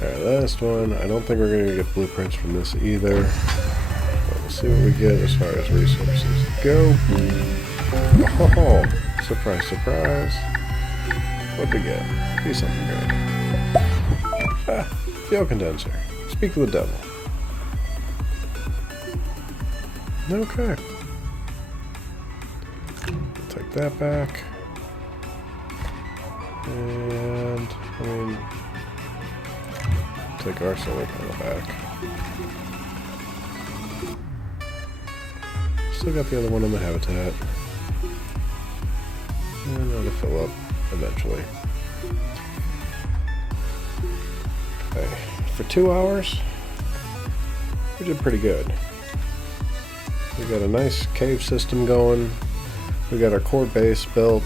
Alright, last one. I don't think we're gonna get blueprints from this either. But we'll see what we get as far as resources go. Oh, surprise, surprise. What'd we get? Be something good. Fuel condenser. Speak of the devil. Okay. Take that back. And, take our solar panel back. Still got the other one in the habitat. And that'll fill up eventually. Okay. For 2 hours, we did pretty good. We got a nice cave system going. We got our core base built.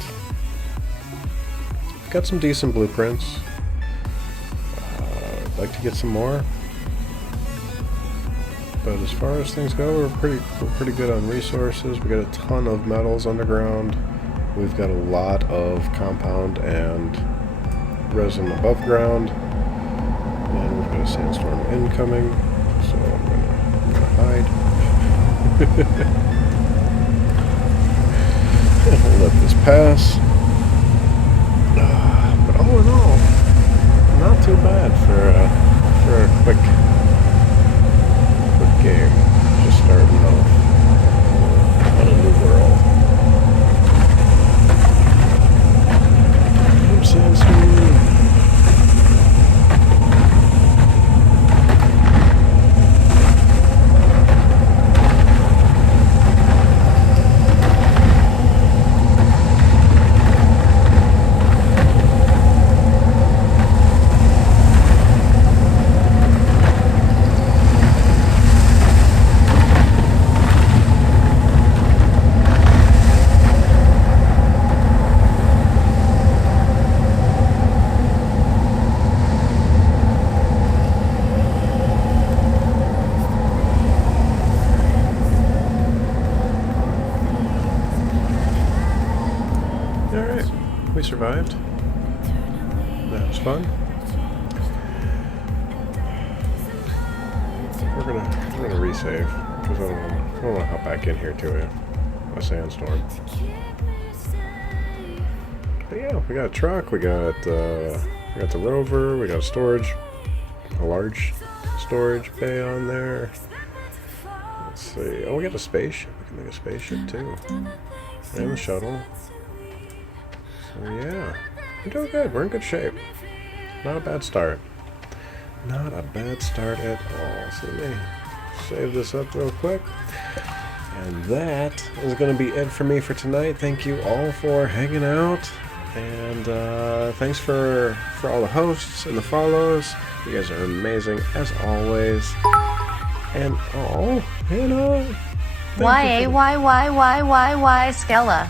We've got some decent blueprints. I'd like to get some more. But as far as things go, we're pretty good on resources. We got a ton of metals underground. We've got a lot of compound and resin above ground. And we've got a sandstorm incoming. So I'm gonna hide. We'll let this pass. But all in all, not too bad for a quick game. Just starting off on a new world. Sandstorm. we survived. That was fun. We're gonna resave because I don't want to hop back in here to a sandstorm. But yeah, we got a truck. We got the rover. We got a large storage bay on there. Let's see. Oh, we got a spaceship. We can make a spaceship too, and the shuttle. So yeah, we're doing good. We're in good shape. Not a bad start. Not a bad start at all. So let me save this up real quick. And that is going to be it for me for tonight. Thank you all for hanging out. And thanks for all the hosts and the follows. You guys are amazing as always. And Y Skella.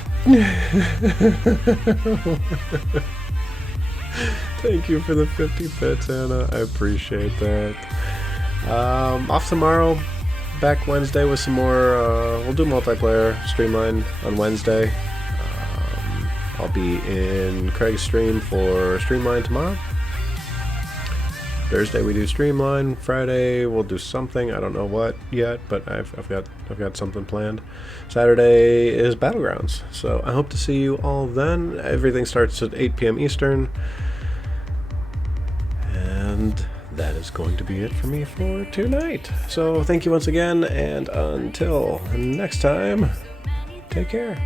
Thank you for the 50 bits, Anna. I appreciate that. Off tomorrow. Back Wednesday with some more. We'll do multiplayer Streamline on Wednesday. I'll be in Craig's stream for Streamline tomorrow. Thursday we do Streamline. Friday we'll do something. I don't know what yet, but I've got something planned. Saturday is Battlegrounds. So I hope to see you all then. Everything starts at 8 p.m. Eastern. And that is going to be it for me for tonight. So thank you once again, and until next time, take care.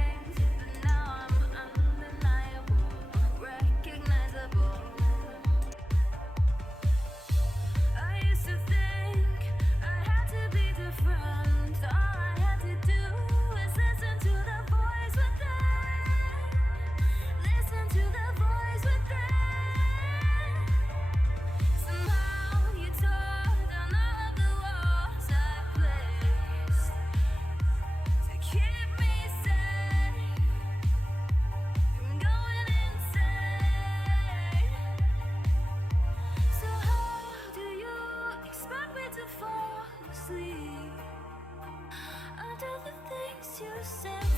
Under the things you said.